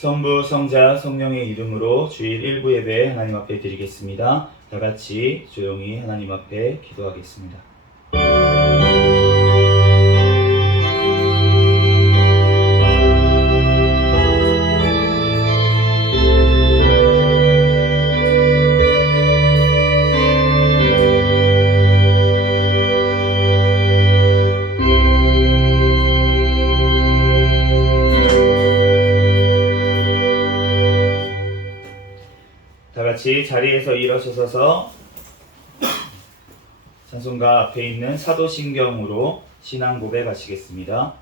성부, 성자, 성령의 이름으로 주일 1부 예배 하나님 앞에 드리겠습니다. 다 같이 조용히 하나님 앞에 기도하겠습니다. 다 같이 자리에서 일어서서 찬송가 앞에 있는 사도신경으로 신앙 고백하시겠습니다.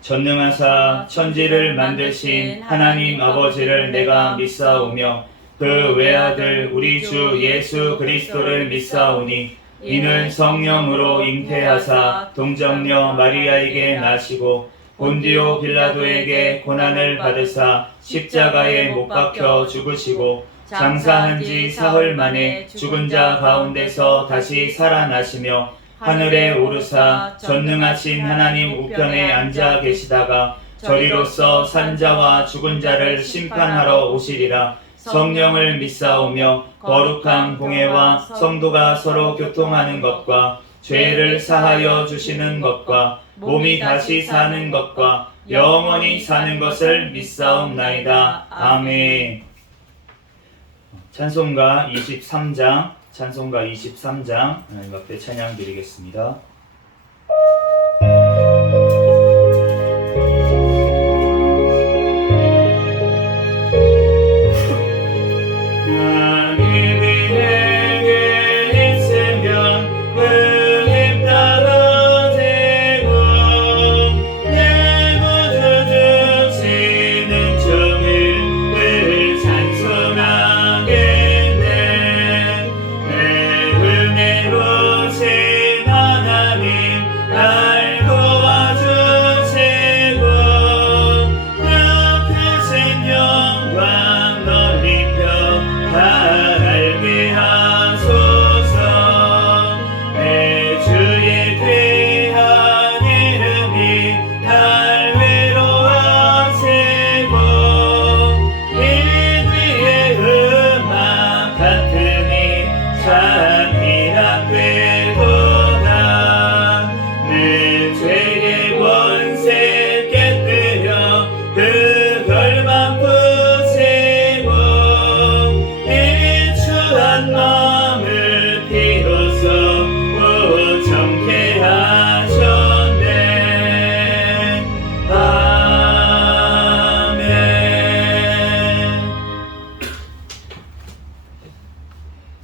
전능하사 천지를 만드신 하나님 아버지를 내가 믿사오며 그 외아들 우리 주 예수 그리스도를 믿사오니 이는 성령으로 잉태하사 동정녀 마리아에게 나시고 본디오 빌라도에게 고난을 받으사 십자가에 못 박혀 죽으시고 장사한 지 사흘 만에 죽은 자 가운데서 다시 살아나시며 하늘에 오르사 전능하신 하나님 우편에 앉아 계시다가 저리로서 산자와 죽은 자를 심판하러 오시리라. 성령을 믿사오며 거룩한 공회와 성도가 서로 교통하는 것과 죄를 사하여 주시는 것과 몸이 다시 사는 것과 영원히 사는 것을 믿사옵나이다. 아멘. 찬송가 23장 하나님 앞에 찬양 드리겠습니다.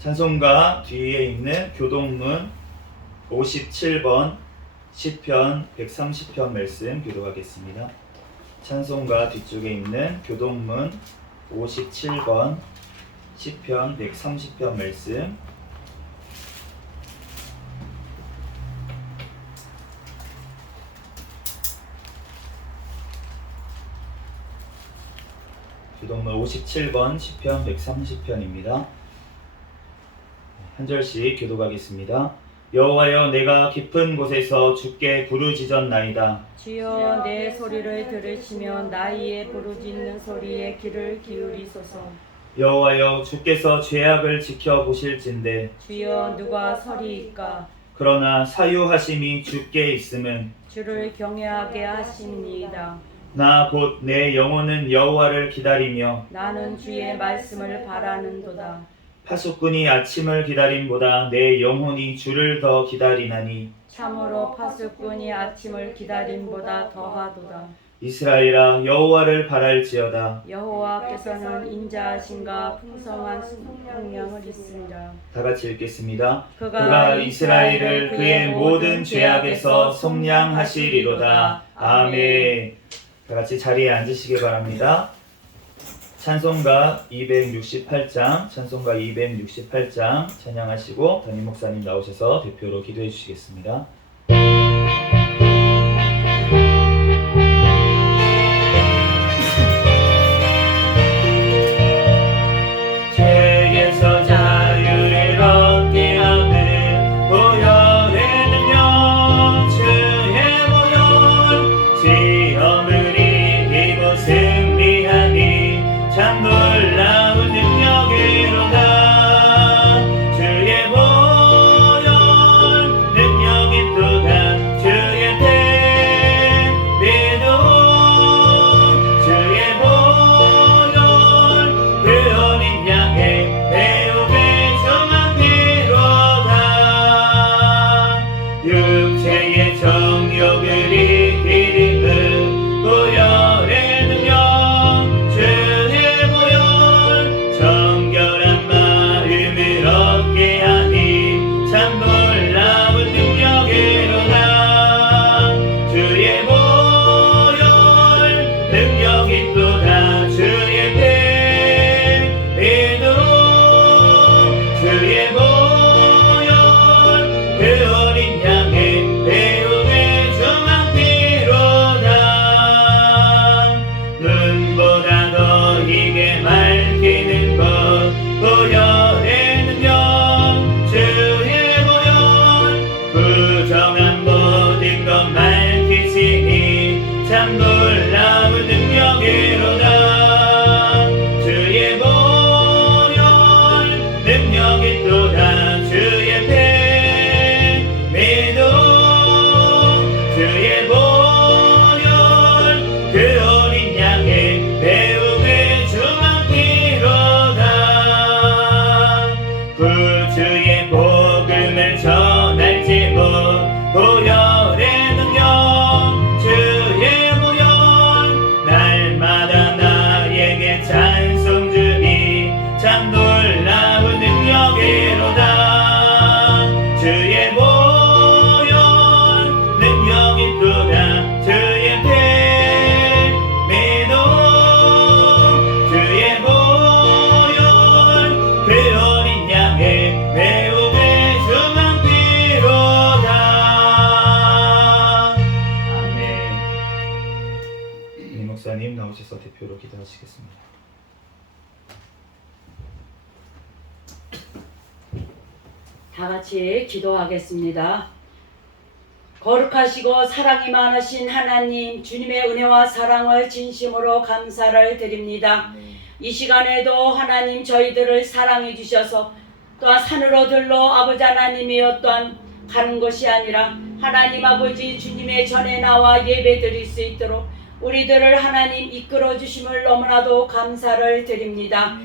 찬송가 뒤에 있는 교동문 57번 시편 130편 말씀 교독하겠습니다. 찬송가 뒤쪽에 있는 교동문 57번 시편 130편 말씀 교동문 57번 시편 130편입니다. 한 절씩 교독하겠습니다. 여호와여 내가 깊은 곳에서 주께 부르짖었나이다. 주여 내 소리를 들으시며 나의 부르짖는 소리에 귀를 기울이소서. 여호와여 주께서 죄악을 지켜보실진대 주여 누가 서리이까. 그러나 사유하심이 주께 있음은 주를 경외하게 하심이니이다. 나 곧 내 영혼은 여호와를 기다리며 나는 주의 말씀을 바라는도다. 파수꾼이 아침을 기다림보다 내 영혼이 주를 더 기다리나니 참으로 파수꾼이 아침을 기다림보다 더하도다. 이스라엘아 여호와를 바랄지어다. 여호와께서는 인자하심과 풍성한 성령을 있습니다. 다 같이 읽겠습니다. 그가 이스라엘을 그의 모든 죄악에서 속량하시리로다. 아멘. 다 같이 자리에 앉으시기 바랍니다. 찬송가 268장 찬양하시고 담임 목사님 나오셔서 대표로 기도해 주시겠습니다. 죄에서 자유를 얻게 하는 보혈의 능력 주의 보혈 기도하시겠습니다. 다 같이 기도하겠습니다. 거룩하시고 사랑이 많으신 하나님, 주님의 은혜와 사랑을 진심으로 감사를 드립니다. 이 시간에도 하나님 저희들을 사랑해 주셔서 또한 산으로 들러 아버지 하나님이여 또한 가는 것이 아니라 하나님 아버지 주님의 전에 나와 예배 드릴 수 있도록 우리들을 하나님 이끌어 주심을 너무나도 감사를 드립니다.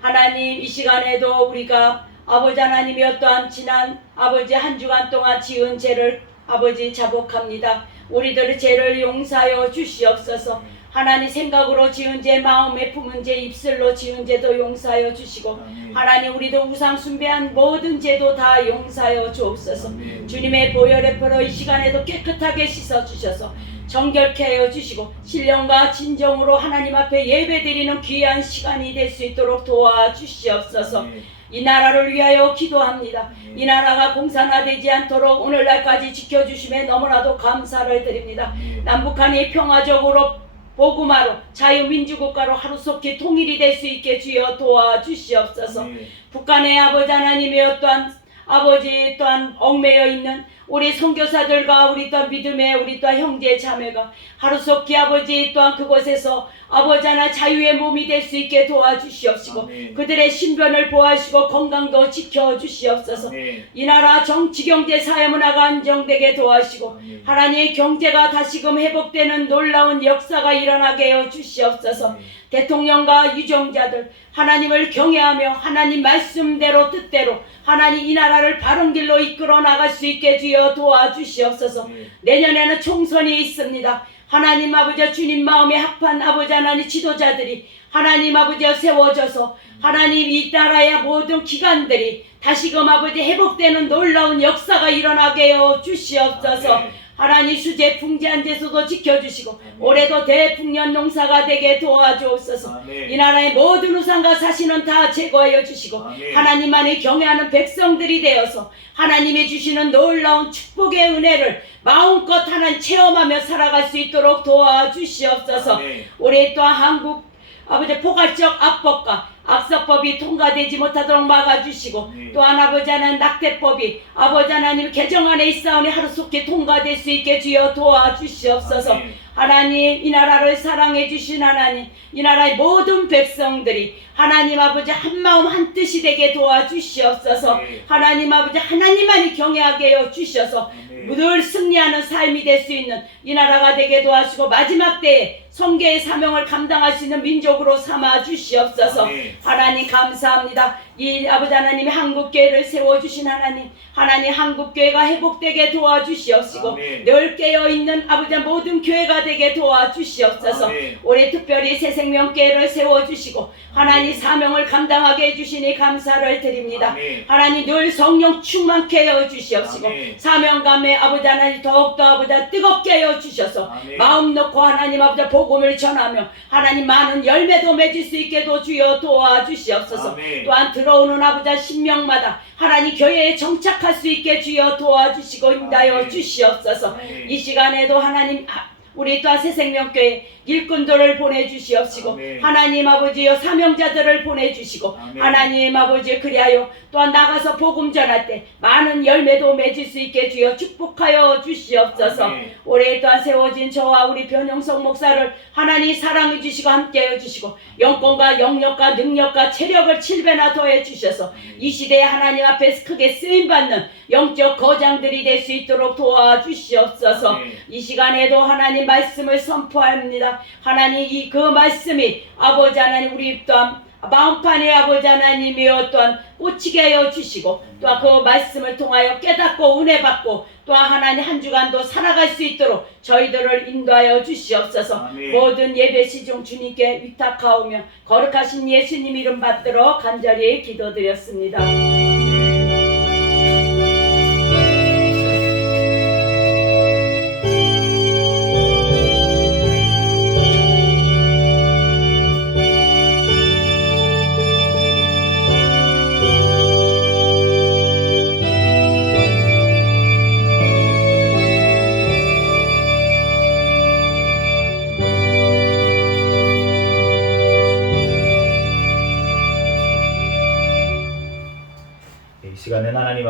하나님 이 시간에도 우리가 아버지 하나님이여 또한 지난 아버지 한 주간 동안 지은 죄를 아버지 자복합니다. 우리들의 죄를 용서하여 주시옵소서. 하나님 생각으로 지은 죄, 마음에 품은 죄, 입술로 지은 죄도 용서하여 주시고 하나님 우리도 우상 숭배한 모든 죄도 다 용서하여 주옵소서. 주님의 보혈의 피로 이 시간에도 깨끗하게 씻어주셔서 정결케 하여 주시고 신령과 진정으로 하나님 앞에 예배드리는 귀한 시간이 될 수 있도록 도와주시옵소서. 이 나라를 위하여 기도합니다. 이 나라가 공산화되지 않도록 오늘날까지 지켜주심에 너무나도 감사를 드립니다. 남북한이 평화적으로 복음화로 자유민주국가로 하루속히 통일이 될 수 있게 주여 도와주시옵소서. 북한의 아버지 하나님이여 또한 아버지 또한 얽매여 있는 우리 선교사들과 우리 또한 믿음의 우리 또한 형제 자매가 하루속히 아버지 또한 그곳에서 아버지 하나 자유의 몸이 될 수 있게 도와주시옵시고 그들의 신변을 보호하시고 건강도 지켜주시옵소서. 이 나라 정치 경제 사회 문화가 안정되게 도와주시고 하나님의 경제가 다시금 회복되는 놀라운 역사가 일어나게 해 주시옵소서. 대통령과 유정자들 하나님을 경외하며 하나님 말씀대로 뜻대로 하나님 이 나라를 바른 길로 이끌어 나갈 수 있게 주여 도와주시옵소서. 내년에는 총선이 있습니다. 하나님 아버지 주님 마음에 합한 아버지 하나님 지도자들이 하나님 아버지 세워져서 하나님 이 나라의 모든 기관들이 다시금 아버지 회복되는 놀라운 역사가 일어나게 해 주시옵소서. 하나님 수재 풍지한 데서도 지켜주시고 올해도 대풍년 농사가 되게 도와주옵소서. 이 나라의 모든 우상과 사신은 다 제거하여 주시고 하나님만이 경외하는 백성들이 되어서 하나님이 주시는 놀라운 축복의 은혜를 마음껏 하나님 체험하며 살아갈 수 있도록 도와주시옵소서. 올해 또한 한국 아버지 포괄적 압법과 악사법이 통과되지 못하도록 막아주시고 또한 아버지 하나님 낙태법이 아버지 하나님 개정안에 있사오니 하루속히 통과될 수 있게 주여 도와주시옵소서. 하나님 이 나라를 사랑해 주신 하나님 이 나라의 모든 백성들이 하나님 아버지 한마음 한뜻이 되게 도와주시옵소서. 하나님 아버지 하나님만이 경외하게 해 주셔서 늘 승리하는 삶이 될 수 있는 이 나라가 되게 도와주시고 마지막 때에 성계의 사명을 감당할 수 있는 민족으로 삼아 주시옵소서. 하나님 감사합니다. 이 아버지 하나님이 한국교회를 세워주신 하나님 하나님 한국교회가 회복되게 도와주시옵시고 늘 깨어있는 아버지 모든 교회가 되게 도와주시옵소서. 올해 특별히 새생명교회를 세워주시고 하나님 사명을 감당하게 해주시니 감사를 드립니다. 하나님 늘 성령 충만케 해주시옵시고 사명감에 아버지 하나님 더욱더 아버지 뜨겁게 해주셔서 마음 놓고 하나님 아버지 복음을 전하며 하나님 많은 열매도 맺을 수 있게도 주여 도와주시옵소서. 또한 들어오는 아버지 신명마다 하나님 교회에 정착할 수 있게 주여 도와주시고 인도하여 주시옵소서. 이 시간에도 하나님 우리 또한 새생명교회 일꾼들을 보내주시옵시고 하나님 아버지여 사명자들을 보내주시고 하나님 아버지 그리하여 또한 나가서 복음 전할 때 많은 열매도 맺을 수 있게 주여 축복하여 주시옵소서. 올해 또한 세워진 저와 우리 변영석 목사를 하나님 사랑해 주시고 함께해 주시고 영권과 영력과 능력과 체력을 7배나 더해 주셔서 이 시대에 하나님 앞에서 크게 쓰임받는 영적 거장들이 될 수 있도록 도와주시옵소서. 이 시간에도 하나님 말씀을 선포합니다. 하나님 이 그 말씀이 아버지 하나님 우리 또한 마음판에 아버지 하나님이여 또한 꽂히게 하여 주시고 또한 그 말씀을 통하여 깨닫고 은혜 받고 또한 하나님 한 주간도 살아갈 수 있도록 저희들을 인도하여 주시옵소서. 모든 예배 시중 주님께 위탁하오며 거룩하신 예수님 이름 받들어 간절히 기도드렸습니다.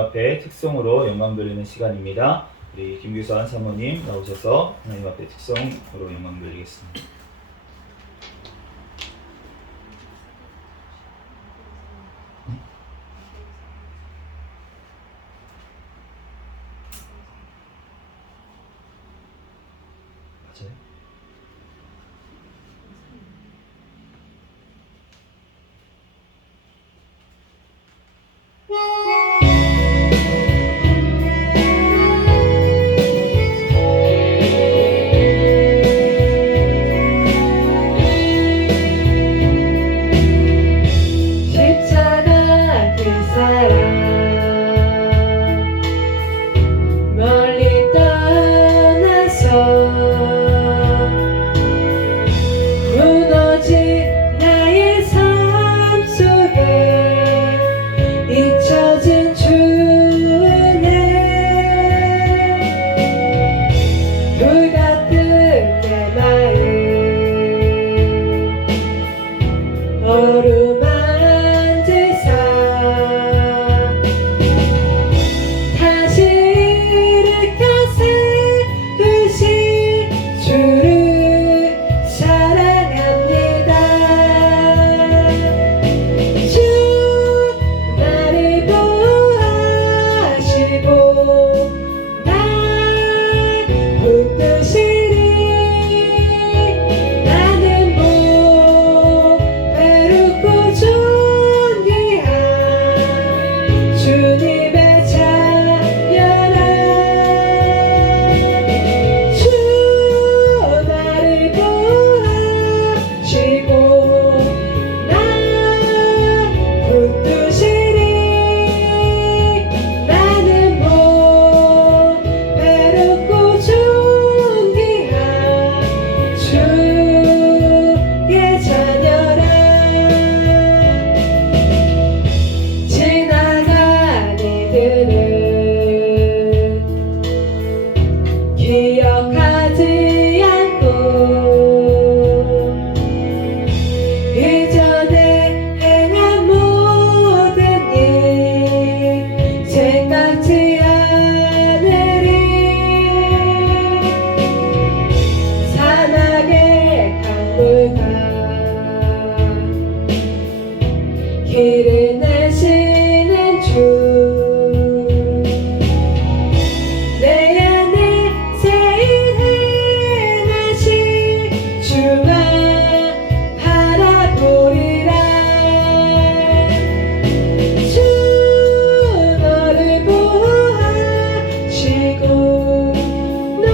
앞에 특송으로 영광 돌리는 시간입니다. 우리 김규선 사모님 나오셔서 하나님 앞에 특송으로 영광 돌리겠습니다. 맞아요? 십자가 그 사랑 멀리 떠나서 무너진 나의 삶 속에 잊혀진 주 은혜 불같은 내 마음 어루만지사 다시 일으켜 세우신 주를 사랑합니다. 주 나를 보호하시고 날 붙드시리 나는 외롭고 존귀한 주님의 자녀라. 주 나를 보호하시고 날 붙드시리 나는 외롭고 존귀한 주의 자녀라. 지나간 이들은 기억하지 않고 이전에 행한 모든 일 생각지 않으리. 사막의 강물과 길을 내시는 주 내 안에 새 일 행하신 주만 바라보리라. 주 너를 보호하시고 날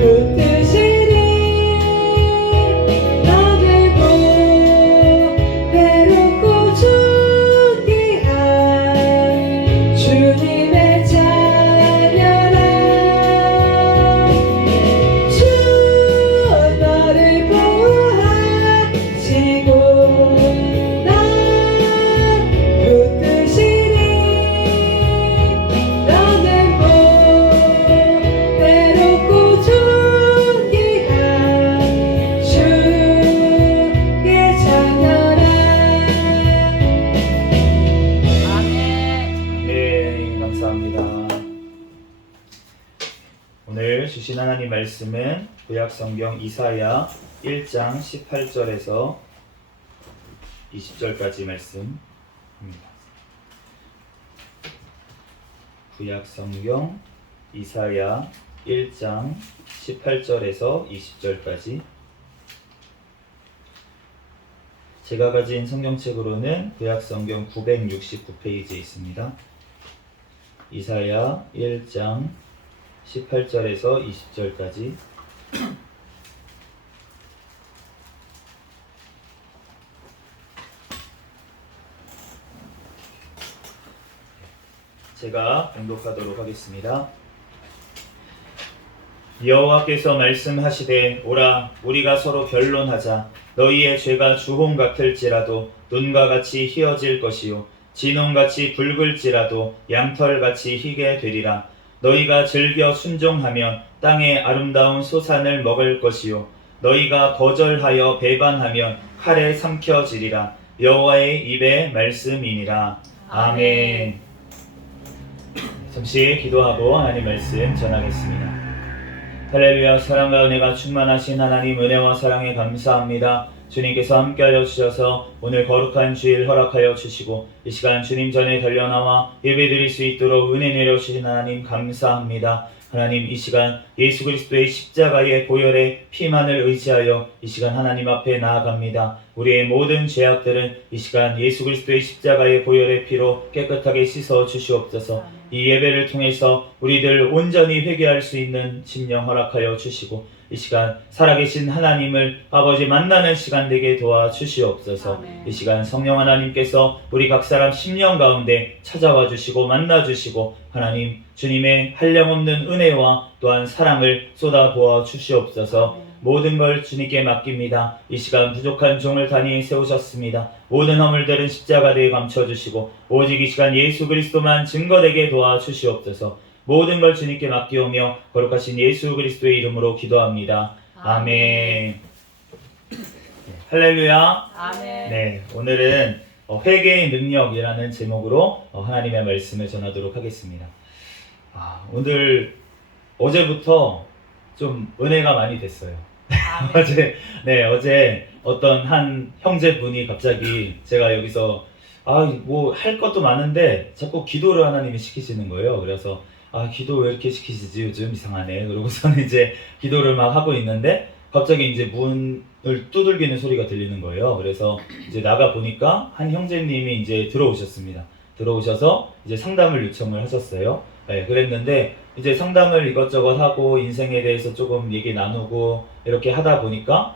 붙드시리 너는 외롭고 존귀한 주님의 자녀라. 주 너를 보호하시고 날 붙드시리 너는 외롭고 존귀한 주의 자녀라. 아멘. 네, 감사합니다. 오늘 주신 하나님 말씀은 구약성경 이사야 1장 18절에서 20절까지 말씀입니다. 구약성경 이사야 1장 18절에서 20절까지 제가 가진 성경책으로는 구약성경 969페이지에 있습니다. 이사야 1장 18절에서 20절까지 제가 봉독하도록 하겠습니다. 여호와께서 말씀하시되 오라 우리가 서로 변론하자. 너희의 죄가 주홍 같을지라도 눈과 같이 희어질 것이요 진홍같이 붉을지라도 양털같이 희게 되리라. 너희가 즐겨 순종하면 땅의 아름다운 소산을 먹을 것이요 너희가 거절하여 배반하면 칼에 삼켜지리라. 여호와의 입의 말씀이니라. 아멘. 잠시 기도하고 하나님 말씀 전하겠습니다. 할렐루야. 사랑과 은혜가 충만하신 하나님, 은혜와 사랑에 감사합니다. 주님께서 함께하여 주셔서 오늘 거룩한 주일 허락하여 주시고 이 시간 주님 전에 달려나와 예배드릴 수 있도록 은혜 내려주신 하나님 감사합니다. 하나님, 이 시간 예수 그리스도의 십자가의 보혈의 피만을 의지하여 이 시간 하나님 앞에 나아갑니다. 우리의 모든 죄악들은 이 시간 예수 그리스도의 십자가의 보혈의 피로 깨끗하게 씻어 주시옵소서. 이 예배를 통해서 우리들 온전히 회개할 수 있는 심령 허락하여 주시고 이 시간 살아계신 하나님을 아버지 만나는 시간 되게 도와주시옵소서. 아멘. 이 시간 성령 하나님께서 우리 각 사람 심령 가운데 찾아와 주시고 만나 주시고 하나님 주님의 한량없는 은혜와 또한 사랑을 쏟아부어 주시옵소서. 아멘. 모든 걸 주님께 맡깁니다. 이 시간 부족한 종을 단히 세우셨습니다. 모든 허물들은 십자가대에 감춰주시고 오직 이 시간 예수 그리스도만 증거되게 도와주시옵소서. 모든 걸 주님께 맡기오며 거룩하신 예수 그리스도의 이름으로 기도합니다. 아멘. 할렐루야. 아멘. 네, 오늘은 회개의 능력이라는 제목으로 하나님의 말씀을 전하도록 하겠습니다. 오늘 어제부터 좀 은혜가 많이 됐어요. 어제 어떤 한 형제분이 갑자기 제가 여기서 뭐 할 것도 많은데 자꾸 기도를 하나님이 시키시는 거예요. 그래서 기도 왜 이렇게 시키시지? 요즘 이상하네. 그러고서는 이제 기도를 막 하고 있는데 갑자기 이제 문을 두들기는 소리가 들리는 거예요. 그래서 이제 나가 보니까 한 형제님이 이제 들어오셨습니다. 들어오셔서 이제 상담을 요청을 하셨어요. 네, 그랬는데 이제 상담을 이것저것 하고 인생에 대해서 조금 얘기 나누고 이렇게 하다 보니까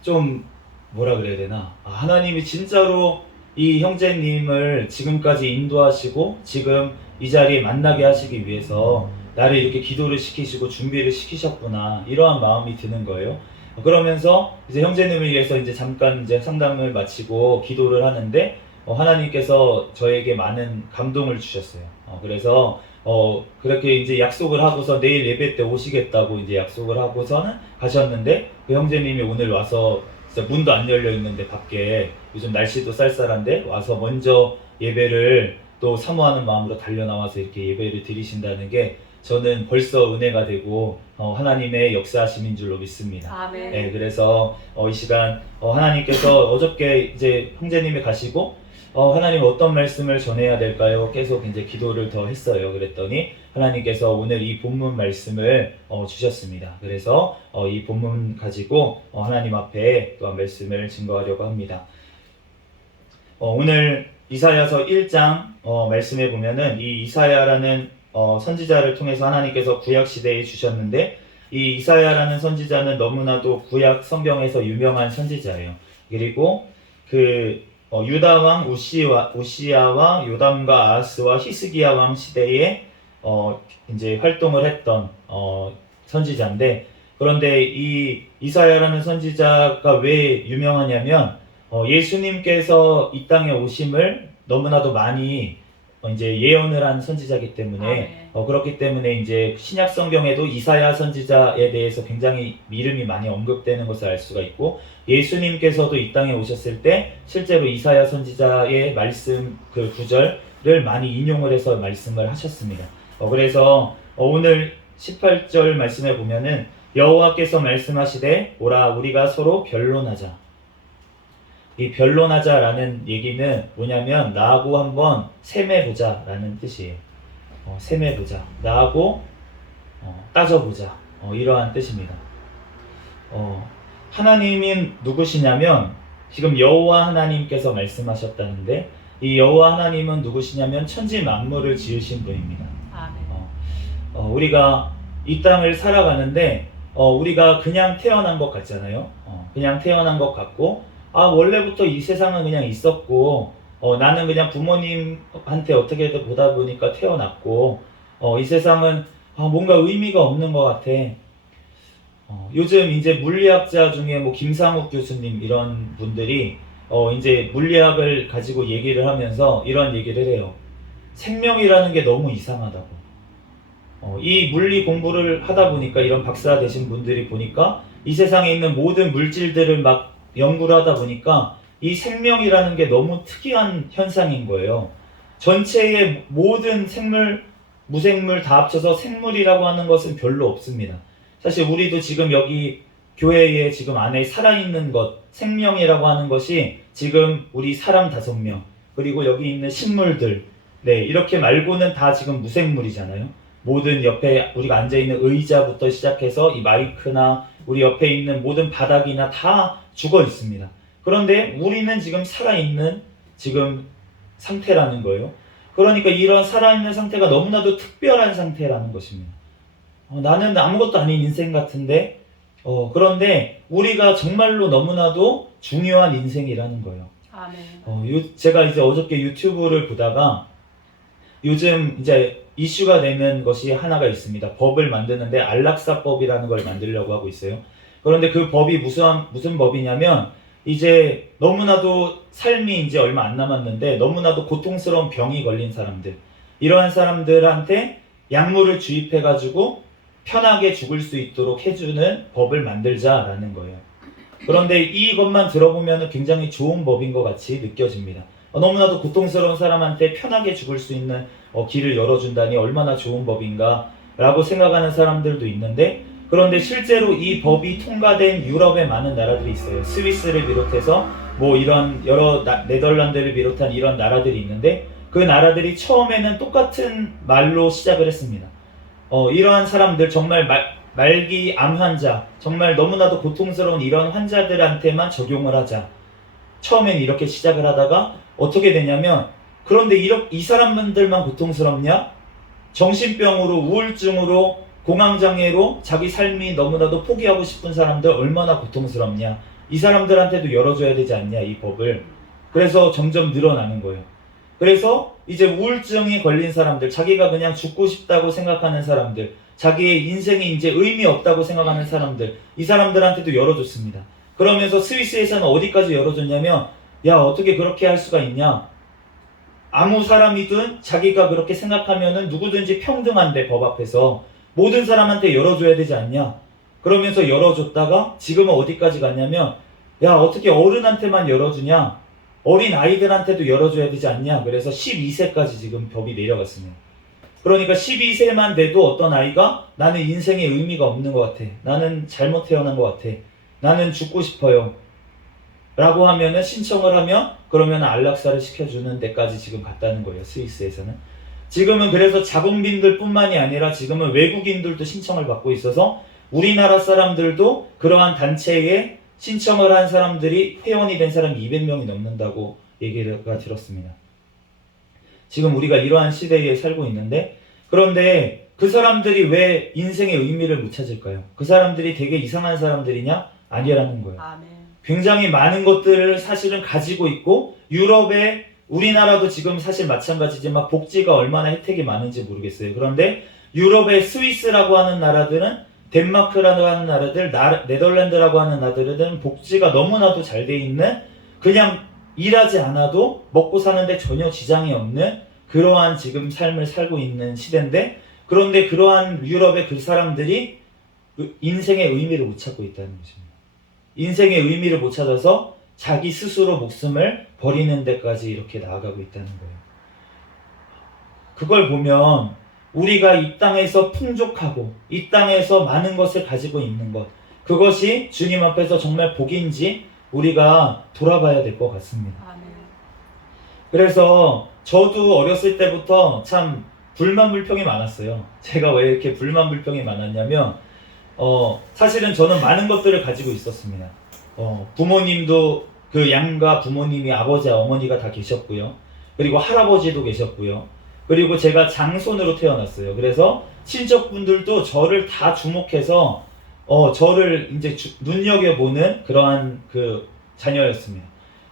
좀 뭐라 그래야 되나, 하나님이 진짜로 이 형제님을 지금까지 인도하시고 지금 이 자리에 만나게 하시기 위해서 나를 이렇게 기도를 시키시고 준비를 시키셨구나, 이러한 마음이 드는 거예요. 그러면서 이제 형제님을 위해서 이제 잠깐 이제 상담을 마치고 기도를 하는데 하나님께서 저에게 많은 감동을 주셨어요. 그래서 그렇게 이제 약속을 하고서 내일 예배 때 오시겠다고 이제 약속을 하고서는 가셨는데 그 형제님이 오늘 와서 진짜 문도 안 열려 있는데 밖에 요즘 날씨도 쌀쌀한데 와서 먼저 예배를 또 사모하는 마음으로 달려 나와서 이렇게 예배를 드리신다는 게 저는 벌써 은혜가 되고 하나님의 역사하심인 줄로 믿습니다. 아멘. 네, 그래서 이 시간 하나님께서 어저께 이제 형제님이 가시고 하나님 어떤 말씀을 전해야 될까요? 계속 이제 기도를 더 했어요. 그랬더니 하나님께서 오늘 이 본문 말씀을 주셨습니다. 그래서 이 본문 가지고 하나님 앞에 또한 말씀을 증거하려고 합니다. 오늘 이사야서 1장 말씀에 보면은 이 이사야라는 선지자를 통해서 하나님께서 구약 시대에 주셨는데 이 이사야라는 선지자는 너무나도 구약 성경에서 유명한 선지자예요. 그리고 유다 왕 우시야와 요담과 아하스와 히스기야 왕 시대에 이제 활동을 했던 선지자인데, 그런데 이 이사야라는 선지자가 왜 유명하냐면 예수님께서 이 땅에 오심을 너무나도 많이 이제 예언을 한 선지자이기 때문에 그렇기 때문에 이제 신약 성경에도 이사야 선지자에 대해서 굉장히 이름이 많이 언급되는 것을 알 수가 있고, 예수님께서도 이 땅에 오셨을 때 실제로 이사야 선지자의 말씀 그 구절을 많이 인용을 해서 말씀을 하셨습니다. 그래서 오늘 18절 말씀에 보면은 여호와께서 말씀하시되 오라 우리가 서로 변론하자. 이 변론하자라는 얘기는 뭐냐면 나하고 한번 셈해보자 라는 뜻이에요. 셈해보자, 나하고 따져보자, 이러한 뜻입니다. 하나님이 누구시냐면 지금 여호와 하나님께서 말씀하셨다는데 이 여호와 하나님은 누구시냐면 천지 만물을 지으신 분입니다. 우리가 이 땅을 살아가는데 우리가 그냥 태어난 것 같잖아요. 그냥 태어난 것 같고 원래부터 이 세상은 그냥 있었고 나는 그냥 부모님한테 어떻게든 보다 보니까 태어났고 이 세상은 뭔가 의미가 없는 것 같아. 요즘 이제 물리학자 중에 뭐 김상욱 교수님 이런 분들이 이제 물리학을 가지고 얘기를 하면서 이런 얘기를 해요. 생명이라는 게 너무 이상하다고. 이 물리 공부를 하다 보니까 이런 박사 되신 분들이 보니까 이 세상에 있는 모든 물질들을 막 연구를 하다 보니까 이 생명이라는 게 너무 특이한 현상인 거예요. 전체의 모든 생물, 무생물 다 합쳐서 생물이라고 하는 것은 별로 없습니다. 사실 우리도 지금 여기 교회에 지금 안에 살아있는 것, 생명이라고 하는 것이 지금 우리 사람 5명, 그리고 여기 있는 식물들, 네, 이렇게 말고는 다 지금 무생물이잖아요. 모든 옆에 우리가 앉아있는 의자부터 시작해서 이 마이크나 우리 옆에 있는 모든 바닥이나 다 죽어 있습니다. 그런데 우리는 지금 살아있는 지금 상태라는 거예요. 그러니까 이런 살아있는 상태가 너무나도 특별한 상태라는 것입니다. 나는 아무것도 아닌 인생 같은데, 그런데 우리가 정말로 너무나도 중요한 인생이라는 거예요. 아멘. 제가 이제 어저께 유튜브를 보다가 요즘 이제 이슈가 되는 것이 하나가 있습니다. 법을 만드는데 안락사법이라는 걸 만들려고 하고 있어요. 그런데 그 법이 무슨 법이냐면 이제 너무나도 삶이 이제 얼마 안 남았는데 너무나도 고통스러운 병이 걸린 사람들, 이러한 사람들한테 약물을 주입해가지고 편하게 죽을 수 있도록 해주는 법을 만들자라는 거예요. 그런데 이것만 들어보면 굉장히 좋은 법인 것 같이 느껴집니다. 너무나도 고통스러운 사람한테 편하게 죽을 수 있는 길을 열어준다니 얼마나 좋은 법인가 라고 생각하는 사람들도 있는데, 그런데 실제로 이 법이 통과된 유럽의 많은 나라들이 있어요. 스위스를 비롯해서 뭐 이런 여러 네덜란드를 비롯한 이런 나라들이 있는데, 그 나라들이 처음에는 똑같은 말로 시작을 했습니다. 이러한 사람들, 정말 말기 암 환자, 정말 너무나도 고통스러운 이런 환자들한테만 적용을 하자. 처음에는 이렇게 시작을 하다가 어떻게 되냐면, 그런데 이 사람들만 고통스럽냐? 정신병으로, 우울증으로, 공황장애로 자기 삶이 너무나도 포기하고 싶은 사람들 얼마나 고통스럽냐? 이 사람들한테도 열어줘야 되지 않냐, 이 법을. 그래서 점점 늘어나는 거예요. 그래서 이제 우울증에 걸린 사람들, 자기가 그냥 죽고 싶다고 생각하는 사람들, 자기의 인생이 이제 의미 없다고 생각하는 사람들, 이 사람들한테도 열어줬습니다. 그러면서 스위스에서는 어디까지 열어줬냐면, 야, 어떻게 그렇게 할 수가 있냐? 아무 사람이든 자기가 그렇게 생각하면은 누구든지 평등한데, 법 앞에서 모든 사람한테 열어줘야 되지 않냐? 그러면서 열어줬다가 지금은 어디까지 갔냐면, 야, 어떻게 어른한테만 열어주냐? 어린 아이들한테도 열어줘야 되지 않냐? 그래서 12세까지 지금 법이 내려갔습니다. 그러니까 12세만 돼도 어떤 아이가 나는 인생에 의미가 없는 것 같아, 나는 잘못 태어난 것 같아, 나는 죽고 싶어요 라고 하면은, 신청을 하면 그러면 안락사를 시켜주는 데까지 지금 갔다는 거예요, 스위스에서는. 지금은 그래서 자국민들 뿐만이 아니라 지금은 외국인들도 신청을 받고 있어서 우리나라 사람들도 그러한 단체에 신청을 한 사람들이, 회원이 된 사람이 200명이 넘는다고 얘기가 들었습니다. 지금 우리가 이러한 시대에 살고 있는데, 그런데 그 사람들이 왜 인생의 의미를 못 찾을까요? 그 사람들이 되게 이상한 사람들이냐? 아니라는 거예요. 아멘. 굉장히 많은 것들을 사실은 가지고 있고, 유럽에, 우리나라도 지금 사실 마찬가지지만 복지가 얼마나 혜택이 많은지 모르겠어요. 그런데 유럽의 스위스라고 하는 나라들은, 덴마크라고 하는 나라들, 네덜란드라고 하는 나라들은 복지가 너무나도 잘 돼 있는, 그냥 일하지 않아도 먹고 사는데 전혀 지장이 없는 그러한 지금 삶을 살고 있는 시대인데, 그런데 그러한 유럽의 그 사람들이 인생의 의미를 못 찾고 있다는 것입니다. 인생의 의미를 못 찾아서 자기 스스로 목숨을 버리는 데까지 이렇게 나아가고 있다는 거예요. 그걸 보면 우리가 이 땅에서 풍족하고 이 땅에서 많은 것을 가지고 있는 것, 그것이 주님 앞에서 정말 복인지 우리가 돌아봐야 될 것 같습니다. 아멘. 그래서 저도 어렸을 때부터 참 불만불평이 많았어요. 제가 왜 이렇게 불만불평이 많았냐면, 사실은 저는 많은 것들을 가지고 있었습니다. 부모님도, 그 양가 부모님이, 아버지, 어머니가 다 계셨고요. 그리고 할아버지도 계셨고요. 그리고 제가 장손으로 태어났어요. 그래서 친척분들도 저를 다 주목해서 저를 이제 눈여겨보는 그러한 그 자녀였습니다.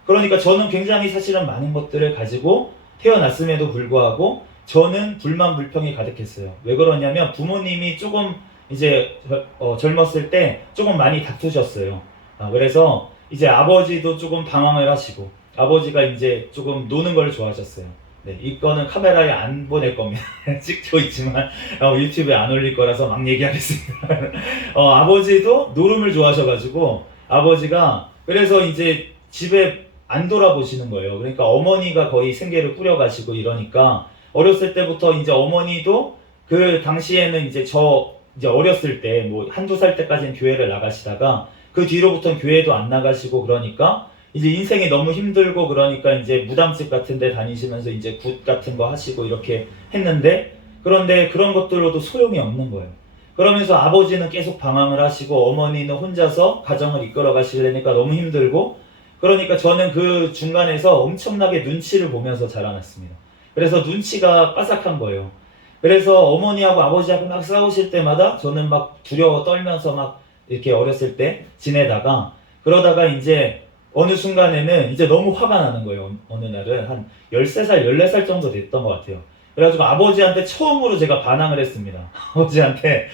그러니까 저는 굉장히 사실은 많은 것들을 가지고 태어났음에도 불구하고 저는 불만불평이 가득했어요. 왜 그러냐면 부모님이 조금 이제 젊었을 때 조금 많이 다투셨어요. 그래서 이제 아버지도 조금 방황을 하시고, 아버지가 이제 조금 노는 걸 좋아하셨어요. 네, 이거는 카메라에 안 보낼 겁니다. 찍고 있지만 유튜브에 안 올릴 거라서 막 얘기하겠습니다. 아버지도 노름을 좋아하셔가지고, 아버지가 그래서 이제 집에 안 돌아보시는 거예요. 그러니까 어머니가 거의 생계를 꾸려가시고 이러니까 어렸을 때부터 이제 어머니도 그 당시에는 이제 이제 어렸을 때 뭐 한두 살 때까지는 교회를 나가시다가 그 뒤로부터는 교회도 안 나가시고 그러니까 이제 인생이 너무 힘들고 그러니까 이제 무당집 같은 데 다니시면서 이제 굿 같은 거 하시고 이렇게 했는데 그런데 그런 것들로도 소용이 없는 거예요. 그러면서 아버지는 계속 방황을 하시고 어머니는 혼자서 가정을 이끌어 가시려니까 너무 힘들고 그러니까 저는 그 중간에서 엄청나게 눈치를 보면서 자라났습니다. 그래서 눈치가 빠삭한 거예요. 그래서 어머니하고 아버지하고 막 싸우실 때마다 저는 막 두려워 떨면서 막 이렇게 어렸을 때 지내다가 그러다가 이제 어느 순간에는 이제 너무 화가 나는 거예요. 어느 날은 한 13살, 14살 정도 됐던 것 같아요. 그래가지고 아버지한테 처음으로 제가 반항을 했습니다. 아버지한테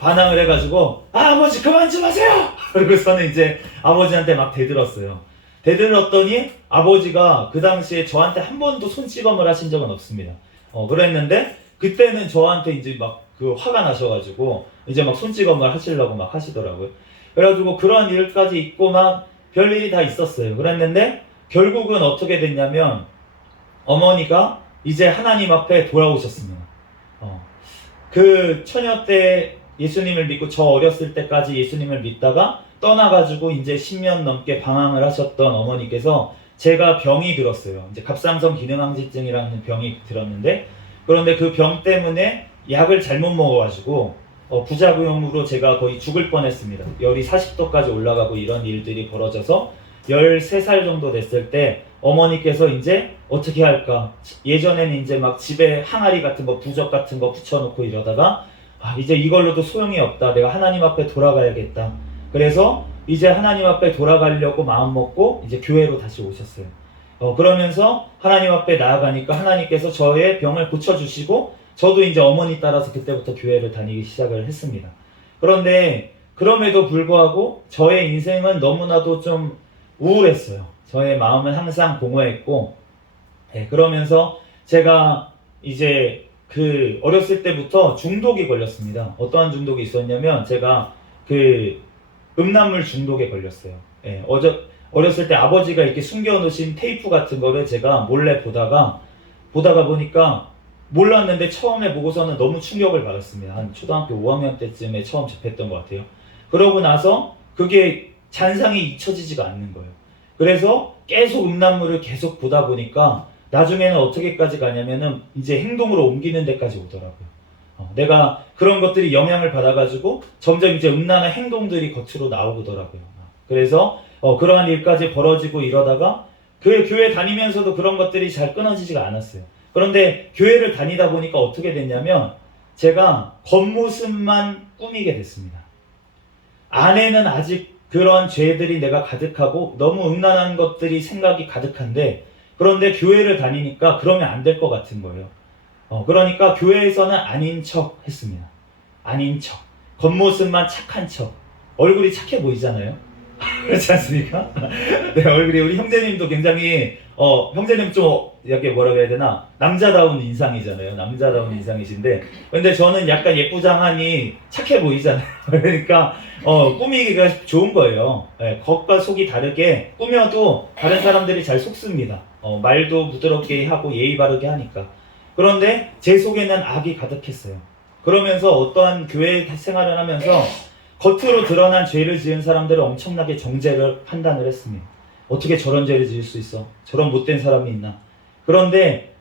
반항을 해가지고 아버지 그만 좀 하세요! 그러고서는 이제 아버지한테 막 대들었어요. 대들었더니 아버지가 그 당시에 저한테 한 번도 손찌검을 하신 적은 없습니다. 그랬는데 그때는 저한테 이제 막 그 화가 나셔가지고 이제 막 손찌검을 하시려고 막 하시더라고요. 그래가지고 그런 일까지 있고 막 별일이 다 있었어요. 그랬는데 결국은 어떻게 됐냐면 어머니가 이제 하나님 앞에 돌아오셨습니다. 그 처녀 때 예수님을 믿고 저 어렸을 때까지 예수님을 믿다가 떠나가지고 이제 10년 넘게 방황을 하셨던 어머니께서 제가 병이 들었어요. 이제 갑상선 기능항진증이라는 병이 들었는데 그런데 그 병 때문에 약을 잘못 먹어가지고 부작용으로 제가 거의 죽을 뻔했습니다. 열이 40도까지 올라가고 이런 일들이 벌어져서 13살 정도 됐을 때 어머니께서 이제 어떻게 할까? 예전에는 이제 막 집에 항아리 같은 거, 부적 같은 거 붙여놓고 이러다가 이제 이걸로도 소용이 없다. 내가 하나님 앞에 돌아가야겠다. 그래서 이제 하나님 앞에 돌아가려고 마음 먹고 이제 교회로 다시 오셨어요. 그러면서 하나님 앞에 나아가니까 하나님께서 저의 병을 고쳐주시고 저도 이제 어머니 따라서 그때부터 교회를 다니기 시작을 했습니다. 그런데 그럼에도 불구하고 저의 인생은 너무나도 좀 우울했어요. 저의 마음은 항상 공허했고 그러면서 제가 이제 그 어렸을 때부터 중독이 걸렸습니다. 어떠한 중독이 있었냐면 제가 그 음란물 중독에 걸렸어요. 어렸을 때 아버지가 이렇게 숨겨놓으신 테이프 같은 거를 제가 몰래 보다가 보니까 몰랐는데 처음에 보고서는 너무 충격을 받았습니다. 한 초등학교 5학년 때쯤에 처음 접했던 것 같아요. 그러고 나서 그게 잔상이 잊혀지지가 않는 거예요. 그래서 계속 음란물을 계속 보다 보니까 나중에는 어떻게까지 가냐면은 이제 행동으로 옮기는 데까지 오더라고요. 내가 그런 것들이 영향을 받아가지고 점점 이제 음란한 행동들이 겉으로 나오더라고요. 그래서 그러한 일까지 벌어지고 이러다가 그 교회 다니면서도 그런 것들이 잘 끊어지지가 않았어요. 그런데 교회를 다니다 보니까 어떻게 됐냐면 제가 겉모습만 꾸미게 됐습니다. 안에는 아직 그런 죄들이 내가 가득하고 너무 음란한 것들이 생각이 가득한데 그런데 교회를 다니니까 그러면 안 될 것 같은 거예요. 그러니까 교회에서는 아닌 척 했습니다. 아닌 척. 겉모습만 착한 척. 얼굴이 착해 보이잖아요. 그렇지 않습니까? 네, 얼굴이 우리 형제님도 굉장히 형제님 좀 이렇게 뭐라고 해야 되나 남자다운 인상이잖아요. 남자다운 인상이신데 근데 저는 약간 예쁘장하니 착해 보이잖아요. 그러니까 꾸미기가 좋은 거예요. 네, 겉과 속이 다르게 꾸며도 다른 사람들이 잘 속습니다. 말도 부드럽게 하고 예의 바르게 하니까. 그런데 제 속에는 악이 가득했어요. 그러면서 어떠한 교회 생활을 하면서 겉으로 드러난 죄를 지은 사람들을 엄청나게 정죄를 판단을 했습니다. 어떻게 저런 죄를 지을 수 있어? 저런 못된 사람이 있나? 그런데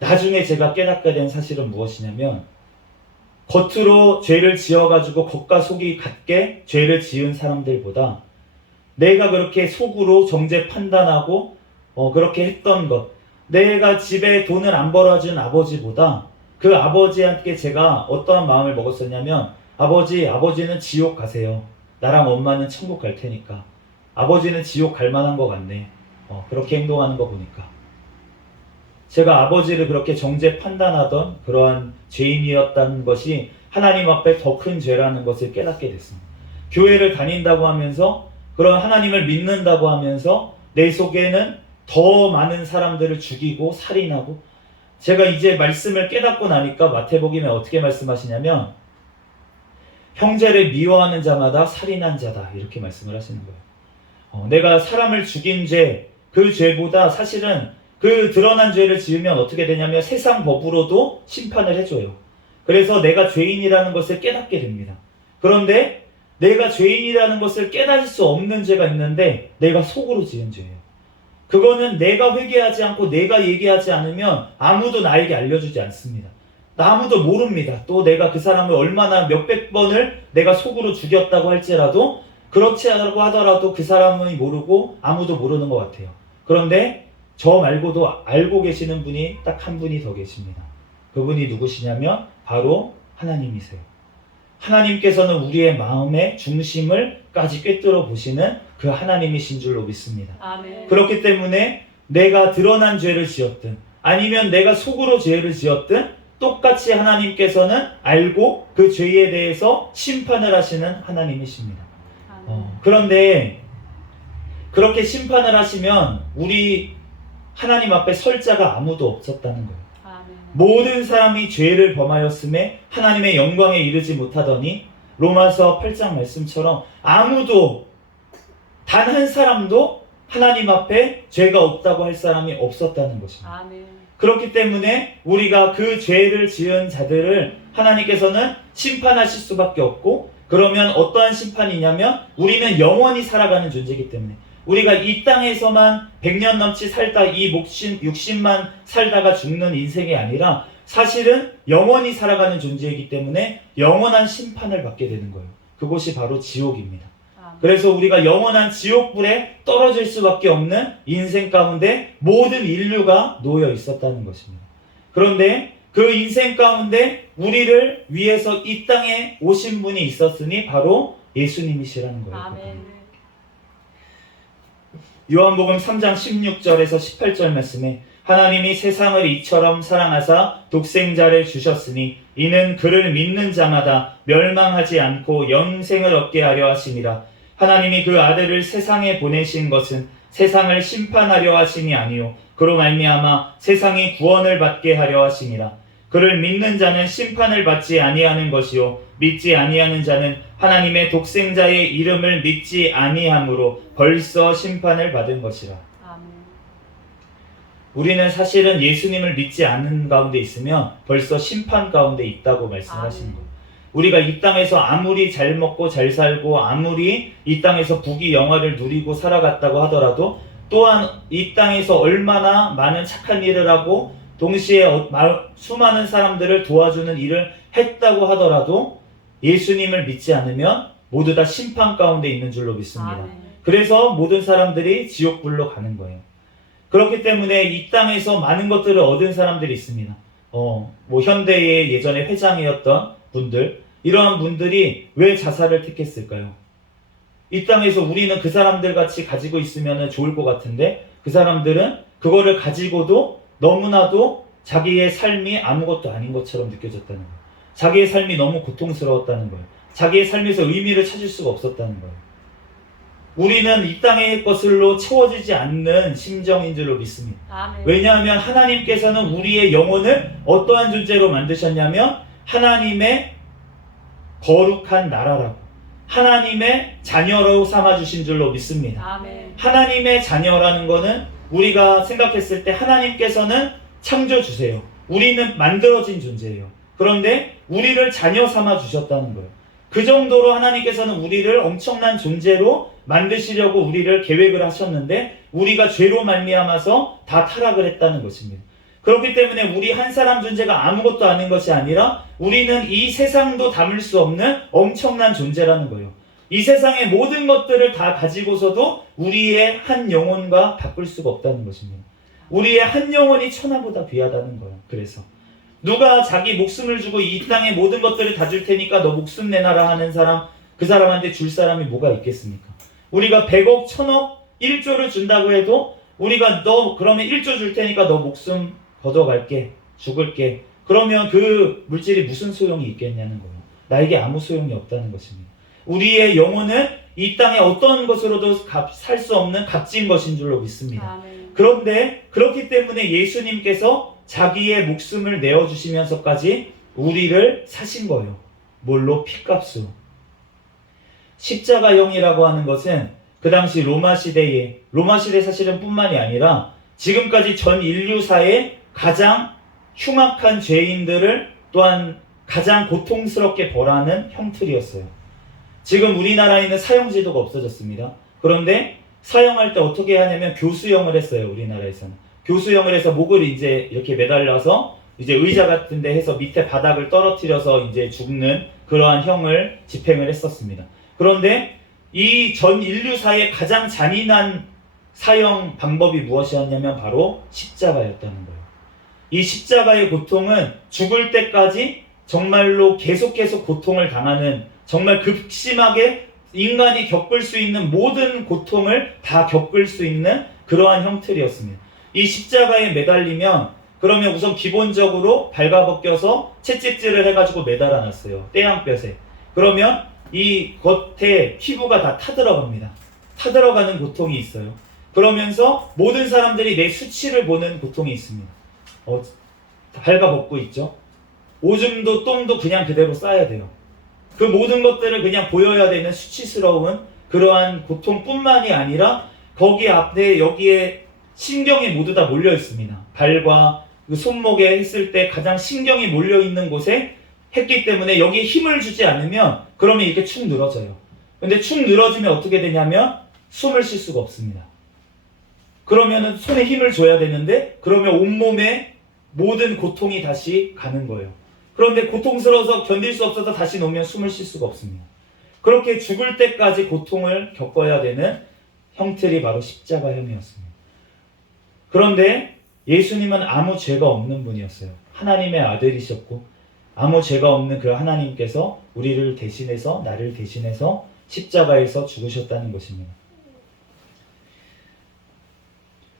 나중에 제가 깨닫게 된 사실은 무엇이냐면 겉으로 죄를 지어가지고 겉과 속이 같게 죄를 지은 사람들보다 내가 그렇게 속으로 정죄 판단하고 그렇게 했던 것 내가 집에 돈을 안 벌어준 아버지보다 그 아버지한테 제가 어떠한 마음을 먹었었냐면 아버지는 지옥 가세요. 나랑 엄마는 천국 갈 테니까. 아버지는 지옥 갈 만한 것 같네. 그렇게 행동하는 거 보니까. 제가 아버지를 그렇게 정죄 판단하던 그러한 죄인이었다는 것이 하나님 앞에 더 큰 죄라는 것을 깨닫게 됐습니다. 교회를 다닌다고 하면서 그런 하나님을 믿는다고 하면서 내 속에는 더 많은 사람들을 죽이고 살인하고 제가 이제 말씀을 깨닫고 나니까 마태복음에 어떻게 말씀하시냐면 형제를 미워하는 자마다 살인한 자다 이렇게 말씀을 하시는 거예요. 내가 사람을 죽인 죄 그 죄보다 사실은 그 드러난 죄를 지으면 어떻게 되냐면 세상 법으로도 심판을 해줘요. 그래서 내가 죄인이라는 것을 깨닫게 됩니다. 그런데 내가 죄인이라는 것을 깨달을 수 없는 죄가 있는데 내가 속으로 지은 죄예요. 그거는 내가 회개하지 않고 내가 얘기하지 않으면 아무도 나에게 알려주지 않습니다. 아무도 모릅니다. 또 내가 그 사람을 얼마나 몇백 번을 내가 속으로 죽였다고 할지라도 그렇지 않다고 하더라도 그 사람은 모르고 아무도 모르는 것 같아요. 그런데 저 말고도 알고 계시는 분이 딱 한 분이 더 계십니다. 그분이 누구시냐면 바로 하나님이세요. 하나님께서는 우리의 마음의 중심을까지 꿰뚫어 보시는 그 하나님이신 줄로 믿습니다. 아멘. 그렇기 때문에 내가 드러난 죄를 지었든 아니면 내가 속으로 죄를 지었든 똑같이 하나님께서는 알고 그 죄에 대해서 심판을 하시는 하나님이십니다. 아멘. 그런데 그렇게 심판을 하시면 우리 하나님 앞에 설 자가 아무도 없었다는 거예요. 아멘. 모든 사람이 죄를 범하였음에 하나님의 영광에 이르지 못하더니 로마서 8장 말씀처럼 아무도 단 한 사람도 하나님 앞에 죄가 없다고 할 사람이 없었다는 것입니다. 아멘. 그렇기 때문에 우리가 그 죄를 지은 자들을 하나님께서는 심판하실 수밖에 없고, 그러면 어떠한 심판이냐면 우리는 영원히 살아가는 존재이기 때문에 우리가 이 땅에서만 100년 넘치 살다 이 육신만 살다가 죽는 인생이 아니라 사실은 영원히 살아가는 존재이기 때문에 영원한 심판을 받게 되는 거예요. 그것이 바로 지옥입니다. 그래서 우리가 영원한 지옥불에 떨어질 수밖에 없는 인생 가운데 모든 인류가 놓여 있었다는 것입니다. 그런데 그 인생 가운데 우리를 위해서 이 땅에 오신 분이 있었으니 바로 예수님이시라는 거예요. 아멘. 요한복음 3장 16절에서 18절 말씀에 하나님이 세상을 이처럼 사랑하사 독생자를 주셨으니 이는 그를 믿는 자마다 멸망하지 않고 영생을 얻게 하려 하심이라. 하나님이 그 아들을 세상에 보내신 것은 세상을 심판하려 하심이 아니요 그로 말미암아 세상이 구원을 받게 하려 하심이라. 그를 믿는 자는 심판을 받지 아니하는 것이요 믿지 아니하는 자는 하나님의 독생자의 이름을 믿지 아니함으로 벌써 심판을 받은 것이라. 아멘. 우리는 사실은 예수님을 믿지 않는 가운데 있으면 벌써 심판 가운데 있다고 말씀하시는 거예요. 우리가 이 땅에서 아무리 잘 먹고 잘 살고 아무리 이 땅에서 부귀영화를 누리고 살아갔다고 하더라도 또한 이 땅에서 얼마나 많은 착한 일을 하고 동시에 수많은 사람들을 도와주는 일을 했다고 하더라도 예수님을 믿지 않으면 모두 다 심판 가운데 있는 줄로 믿습니다. 아멘. 그래서 모든 사람들이 지옥불로 가는 거예요. 그렇기 때문에 이 땅에서 많은 것들을 얻은 사람들이 있습니다. 현대의 예전에 회장이었던 분들, 이러한 분들이 왜 자살을 택했을까요? 이 땅에서 우리는 그 사람들 같이 가지고 있으면 좋을 것 같은데 그 사람들은 그거를 가지고도 너무나도 자기의 삶이 아무것도 아닌 것처럼 느껴졌다는 거예요. 자기의 삶이 너무 고통스러웠다는 거예요. 자기의 삶에서 의미를 찾을 수가 없었다는 거예요. 우리는 이 땅의 것으로 채워지지 않는 심정인 줄로 믿습니다. 아멘. 왜냐하면 하나님께서는 우리의 영혼을 어떠한 존재로 만드셨냐면 하나님의 거룩한 나라라고, 하나님의 자녀로 삼아주신 줄로 믿습니다. 아멘. 하나님의 자녀라는 거는 우리가 생각했을 때 하나님께서는 창조주세요. 우리는 만들어진 존재예요. 그런데 우리를 자녀 삼아 주셨다는 거예요. 그 정도로 하나님께서는 우리를 엄청난 존재로 만드시려고 우리를 계획을 하셨는데 우리가 죄로 말미암아서 다 타락을 했다는 것입니다. 그렇기 때문에 우리 한 사람 존재가 아무것도 아닌 것이 아니라 우리는 이 세상도 담을 수 없는 엄청난 존재라는 거예요. 이 세상의 모든 것들을 다 가지고서도 우리의 한 영혼과 바꿀 수가 없다는 것입니다. 우리의 한 영혼이 천하보다 귀하다는 거예요. 그래서 누가 자기 목숨을 주고 이 땅의 모든 것들을 다 줄 테니까 너 목숨 내놔라 하는 사람, 그 사람한테 줄 사람이 뭐가 있겠습니까? 우리가 100억, 1000억, 1조를 준다고 해도 우리가 너 그러면 1조 줄 테니까 너 목숨 걷어갈게, 죽을게. 그러면 그 물질이 무슨 소용이 있겠냐는 거예요. 나에게 아무 소용이 없다는 것입니다. 우리의 영혼은 이 땅의 어떤 것으로도 살 수 없는 값진 것인 줄로 믿습니다. 아멘. 그런데 그렇기 때문에 예수님께서 자기의 목숨을 내어주시면서까지 우리를 사신 거예요. 뭘로? 피값으로. 십자가형이라고 하는 것은 그 당시 로마 시대 사실은 뿐만이 아니라 지금까지 전 인류사의 가장 흉악한 죄인들을 또한 가장 고통스럽게 벌하는 형틀이었어요. 지금 우리나라에 있는 사형제도가 없어졌습니다. 그런데 사형할 때 어떻게 하냐면 교수형을 했어요. 우리나라에서는 교수형을 해서 목을 이제 이렇게 매달려서 이제 의자 같은 데 해서 밑에 바닥을 떨어뜨려서 이제 죽는 그러한 형을 집행을 했었습니다. 그런데 이 전 인류사의 가장 잔인한 사형 방법이 무엇이었냐면 바로 십자가였다는 거예요. 이 십자가의 고통은 죽을 때까지 정말로 계속 고통을 당하는, 정말 극심하게 인간이 겪을 수 있는 모든 고통을 다 겪을 수 있는 그러한 형틀이었습니다. 이 십자가에 매달리면 그러면 우선 기본적으로 발가벗겨서 채찍질을 해가지고 매달아놨어요. 떼양볕에. 그러면 이 겉에 피부가 다 타들어갑니다. 타들어가는 고통이 있어요. 그러면서 모든 사람들이 내 수치를 보는 고통이 있습니다. 발가벗고 있죠. 오줌도 똥도 그냥 그대로 싸야 돼요. 그 모든 것들을 그냥 보여야 되는 수치스러운 그러한 고통뿐만이 아니라 거기 앞에 여기에 신경이 모두 다 몰려 있습니다. 발과 그 손목에 했을 때 가장 신경이 몰려 있는 곳에 했기 때문에 여기에 힘을 주지 않으면 그러면 이렇게 축 늘어져요. 근데 축 늘어지면 어떻게 되냐면 숨을 쉴 수가 없습니다. 그러면은 손에 힘을 줘야 되는데 그러면 온몸에 모든 고통이 다시 가는 거예요. 그런데 고통스러워서 견딜 수 없어서 다시 놓으면 숨을 쉴 수가 없습니다. 그렇게 죽을 때까지 고통을 겪어야 되는 형틀이 바로 십자가형이었습니다. 그런데 예수님은 아무 죄가 없는 분이었어요. 하나님의 아들이셨고 아무 죄가 없는 그 하나님께서 우리를 대신해서, 나를 대신해서 십자가에서 죽으셨다는 것입니다.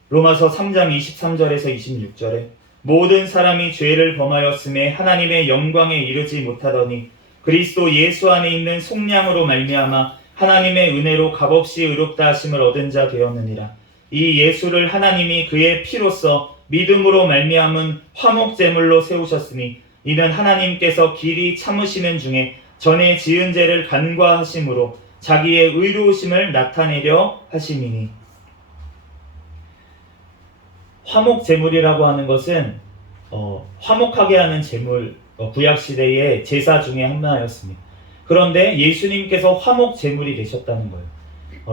로마서 3장 23절에서 26절에 모든 사람이 죄를 범하였음에 하나님의 영광에 이르지 못하더니 그리스도 예수 안에 있는 속량으로 말미암아 하나님의 은혜로 값없이 의롭다 하심을 얻은 자 되었느니라. 이 예수를 하나님이 그의 피로써 믿음으로 말미암은 화목 제물로 세우셨으니 이는 하나님께서 길이 참으시는 중에 전에 지은 죄를 간과하심으로 자기의 의로우심을 나타내려 하심이니. 화목 제물이라고 하는 것은 화목하게 하는 제물, 구약시대의 제사 중에 하나였습니다. 그런데 예수님께서 화목 제물이 되셨다는 거예요.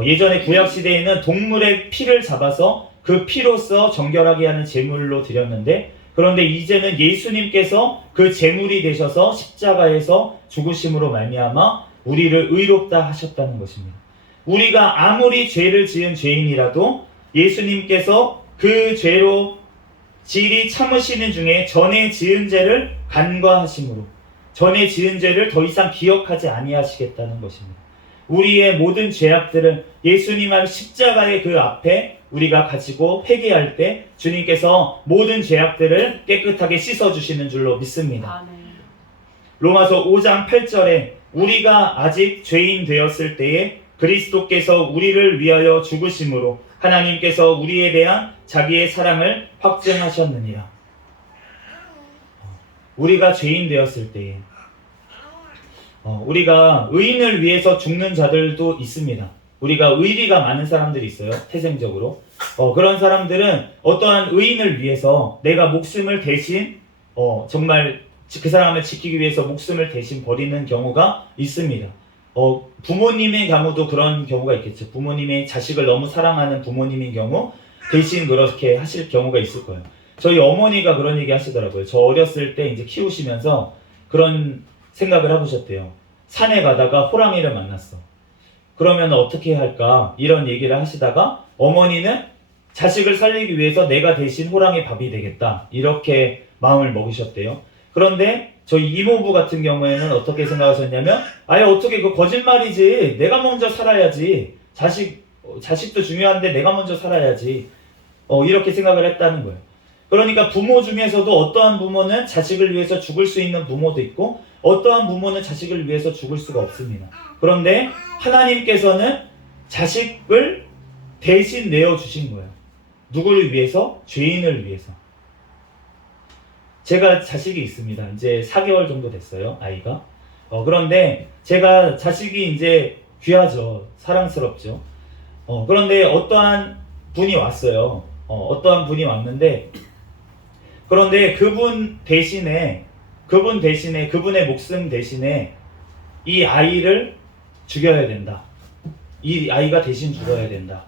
예전에 구약시대에는 동물의 피를 잡아서 그 피로써 정결하게 하는 제물로 드렸는데 그런데 이제는 예수님께서 그 제물이 되셔서 십자가에서 죽으심으로 말미암아 우리를 의롭다 하셨다는 것입니다. 우리가 아무리 죄를 지은 죄인이라도 예수님께서 그 죄로 질이 참으시는 중에 전에 지은 죄를 간과하심으로 전에 지은 죄를 더 이상 기억하지 아니하시겠다는 것입니다. 우리의 모든 죄악들은 예수님 안 십자가의 그 앞에 우리가 가지고 회개할 때 주님께서 모든 죄악들을 깨끗하게 씻어주시는 줄로 믿습니다. 아멘. 로마서 5장 8절에 우리가 아직 죄인 되었을 때에 그리스도께서 우리를 위하여 죽으심으로 하나님께서 우리에 대한 자기의 사랑을 확증하셨느니라. 우리가 죄인 되었을 때에 우리가 의인을 위해서 죽는 자들도 있습니다. 우리가 의리가 많은 사람들이 있어요. 태생적으로. 그런 사람들은 어떠한 의인을 위해서 내가 목숨을 대신 정말 그 사람을 지키기 위해서 목숨을 대신 버리는 경우가 있습니다. 부모님의 경우도 그런 경우가 있겠죠. 부모님의 자식을 너무 사랑하는 부모님인 경우 대신 그렇게 하실 경우가 있을 거예요. 저희 어머니가 그런 얘기 하시더라고요. 저 어렸을 때 이제 키우시면서 그런 생각을 해보셨대요. 산에 가다가 호랑이를 만났어. 그러면 어떻게 할까? 이런 얘기를 하시다가 어머니는 자식을 살리기 위해서 내가 대신 호랑이 밥이 되겠다. 이렇게 마음을 먹으셨대요. 그런데 저희 이모부 같은 경우에는 어떻게 생각하셨냐면 아예 어떻게 그 거짓말이지. 내가 먼저 살아야지. 자식도 중요한데 내가 먼저 살아야지. 이렇게 생각을 했다는 거예요. 그러니까 부모 중에서도 어떠한 부모는 자식을 위해서 죽을 수 있는 부모도 있고 어떠한 부모는 자식을 위해서 죽을 수가 없습니다. 그런데 하나님께서는 자식을 대신 내어주신 거예요. 누구를 위해서? 죄인을 위해서. 제가 자식이 있습니다. 이제 4개월 정도 됐어요, 아이가. 그런데 제가 자식이 이제 귀하죠. 사랑스럽죠. 그런데 어떠한 분이 왔어요. 어떠한 분이 왔는데, 그런데 그분 대신에 그분의 목숨 대신에 이 아이를 죽여야 된다. 이 아이가 대신 죽어야 된다.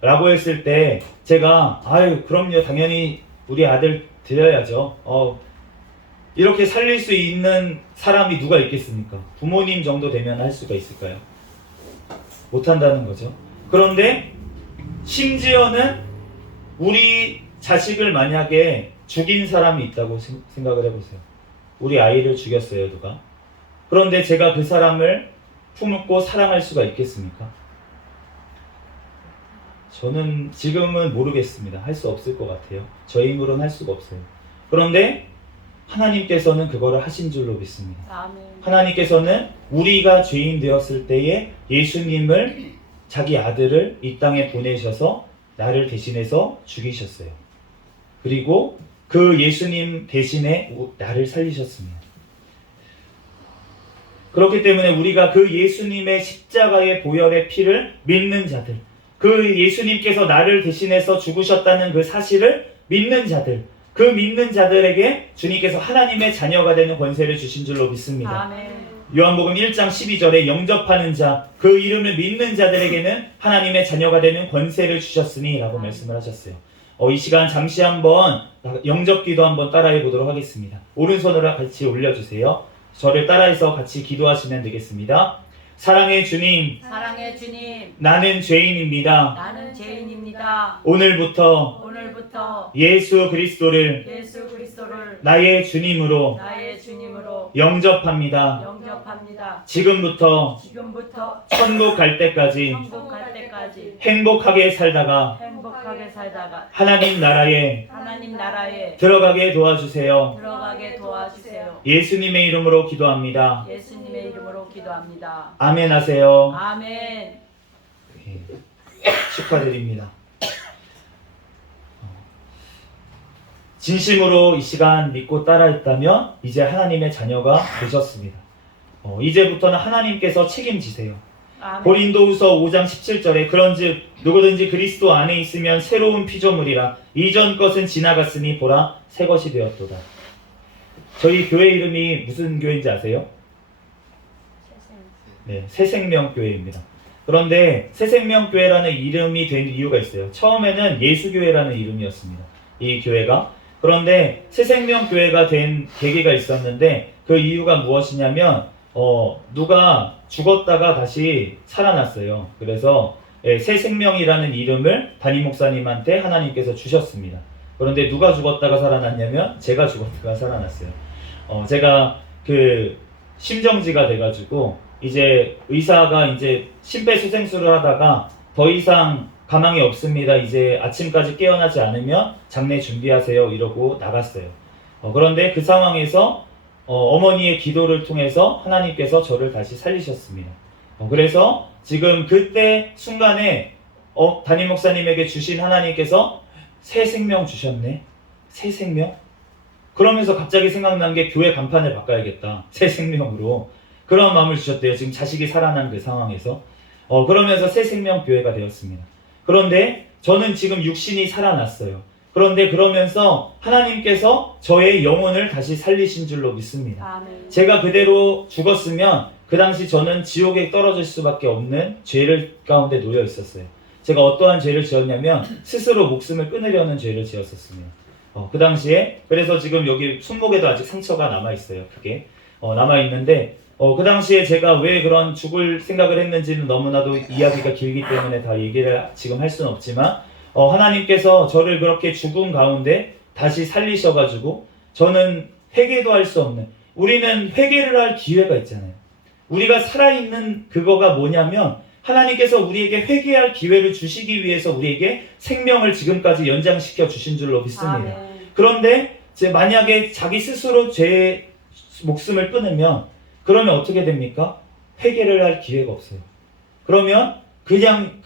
라고 했을 때 제가 아유 그럼요 당연히 우리 아들 드려야죠. 이렇게 살릴 수 있는 사람이 누가 있겠습니까? 부모님 정도 되면 할 수가 있을까요? 못한다는 거죠. 그런데 심지어는 우리 자식을 만약에 죽인 사람이 있다고 생각을 해보세요. 우리 아이를 죽였어요 누가. 그런데 제가 그 사람을 품고 사랑할 수가 있겠습니까? 저는 지금은 모르겠습니다. 할 수 없을 것 같아요. 저 힘으로는 할 수가 없어요. 그런데 하나님께서는 그거를 하신 줄로 믿습니다. 아멘. 하나님께서는 우리가 죄인 되었을 때에 예수님을 자기 아들을 이 땅에 보내셔서 나를 대신해서 죽이셨어요. 그리고 그 예수님 대신에 나를 살리셨습니다. 그렇기 때문에 우리가 그 예수님의 십자가의 보혈의 피를 믿는 자들, 그 예수님께서 나를 대신해서 죽으셨다는 그 사실을 믿는 자들, 그 믿는 자들에게 주님께서 하나님의 자녀가 되는 권세를 주신 줄로 믿습니다. 아멘. 요한복음 1장 12절에 영접하는 자, 그 이름을 믿는 자들에게는 하나님의 자녀가 되는 권세를 주셨으니 라고 말씀을 하셨어요. 이 시간 잠시 한번 영접기도 한번 따라해 보도록 하겠습니다. 오른손으로 같이 올려주세요. 저를 따라해서 같이 기도하시면 되겠습니다. 사랑의 주님, 사랑의 주님, 나는 죄인입니다. 나는 죄인입니다. 오늘부터 예수 그리스도를 예수 그리스도를 나의 주님으로 나의 주님으로 영접합니다. 영접합니다. 지금부터 천국 갈 때까지 천국 갈 때까지 행복하게 살다가 행복하게 살다가 하나님 나라에 하나님 나라에 들어가게 도와주세요. 들어가게 도와주세요. 예수님의 이름으로 기도합니다. 예수님의 이름으로 기도합니다. 아멘 하세요. 아멘. 축하드립니다. 진심으로 이 시간 믿고 따라했다면 이제 하나님의 자녀가 되셨습니다. 이제부터는 하나님께서 책임지세요. 아멘. 고린도후서 5장 17절에 그런즉 누구든지 그리스도 안에 있으면 새로운 피조물이라 이전 것은 지나갔으니 보라 새 것이 되었도다. 저희 교회 이름이 무슨 교회인지 아세요? 네, 새생명교회입니다. 그런데 새생명교회라는 이름이 된 이유가 있어요. 처음에는 예수교회라는 이름이었습니다. 이 교회가. 그런데 새생명교회가 된 계기가 있었는데 그 이유가 무엇이냐면 누가 죽었다가 다시 살아났어요. 그래서 새생명이라는 이름을 담임 목사님한테 하나님께서 주셨습니다. 그런데 누가 죽었다가 살아났냐면 제가 죽었다가 살아났어요. 제가 그 심정지가 돼가지고 이제 의사가 이제 심폐소생술을 하다가 더 이상 가망이 없습니다. 이제 아침까지 깨어나지 않으면 장례 준비하세요. 이러고 나갔어요. 그런데 그 상황에서 어머니의 기도를 통해서 하나님께서 저를 다시 살리셨습니다. 그래서 지금 그때 순간에 담임 목사님에게 주신 하나님께서 새 생명 주셨네. 새 생명? 그러면서 갑자기 생각난 게 교회 간판을 바꿔야겠다. 새 생명으로. 그런 마음을 주셨대요. 지금 자식이 살아난 그 상황에서. 그러면서 새 생명 교회가 되었습니다. 그런데 저는 지금 육신이 살아났어요. 그런데 그러면서 하나님께서 저의 영혼을 다시 살리신 줄로 믿습니다. 아멘. 제가 그대로 죽었으면 그 당시 저는 지옥에 떨어질 수밖에 없는 죄를 가운데 놓여 있었어요. 제가 어떠한 죄를 지었냐면 스스로 목숨을 끊으려는 죄를 지었었습니다. 그 당시에 그래서 지금 여기 손목에도 아직 상처가 남아있어요. 크게 남아있는데 그 당시에 제가 왜 그런 죽을 생각을 했는지는 너무나도 이야기가 길기 때문에 다 얘기를 지금 할 수는 없지만 하나님께서 저를 그렇게 죽음 가운데 다시 살리셔가지고 저는 회개도 할 수 없는, 우리는 회개를 할 기회가 있잖아요. 우리가 살아있는 그거가 뭐냐면 하나님께서 우리에게 회개할 기회를 주시기 위해서 우리에게 생명을 지금까지 연장시켜 주신 줄로 믿습니다. 아멘. 그런데 만약에 자기 스스로 죄의 목숨을 끊으면 그러면 어떻게 됩니까? 회개를 할 기회가 없어요. 그러면 그냥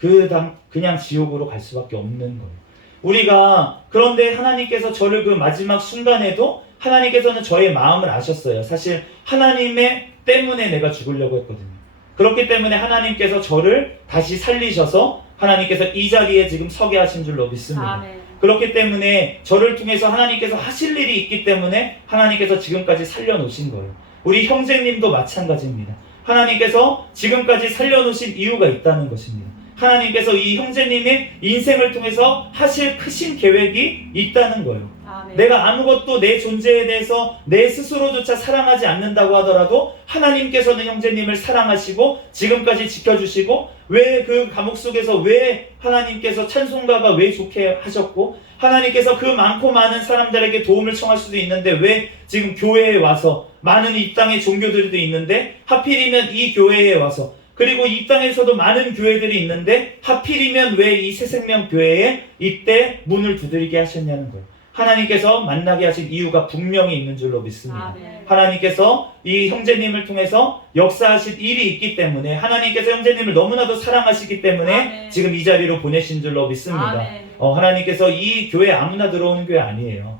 지옥으로 갈 수밖에 없는 거예요. 우리가 그런데 하나님께서 저를 그 마지막 순간에도 하나님께서는 저의 마음을 아셨어요. 사실 하나님의 때문에 내가 죽으려고 했거든요. 그렇기 때문에 하나님께서 저를 다시 살리셔서 하나님께서 이 자리에 지금 서게 하신 줄로 믿습니다. 아멘. 그렇기 때문에 저를 통해서 하나님께서 하실 일이 있기 때문에 하나님께서 지금까지 살려놓으신 거예요. 우리 형제님도 마찬가지입니다. 하나님께서 지금까지 살려놓으신 이유가 있다는 것입니다. 하나님께서 이 형제님의 인생을 통해서 하실 크신 계획이 있다는 거예요. 아멘. 내가 아무것도 내 존재에 대해서 내 스스로조차 사랑하지 않는다고 하더라도 하나님께서는 형제님을 사랑하시고 지금까지 지켜주시고 왜 그 감옥 속에서 왜 하나님께서 찬송가가 왜 좋게 하셨고 하나님께서 그 많고 많은 사람들에게 도움을 청할 수도 있는데 왜 지금 교회에 와서 많은 이 땅의 종교들도 있는데 하필이면 이 교회에 와서 그리고 이 땅에서도 많은 교회들이 있는데 하필이면 왜 이 새생명교회에 이때 문을 두드리게 하셨냐는 거예요. 하나님께서 만나게 하신 이유가 분명히 있는 줄로 믿습니다. 아멘. 하나님께서 이 형제님을 통해서 역사하실 일이 있기 때문에 하나님께서 형제님을 너무나도 사랑하시기 때문에 아멘. 지금 이 자리로 보내신 줄로 믿습니다. 아멘. 하나님께서 이 교회 아무나 들어오는 교회 아니에요.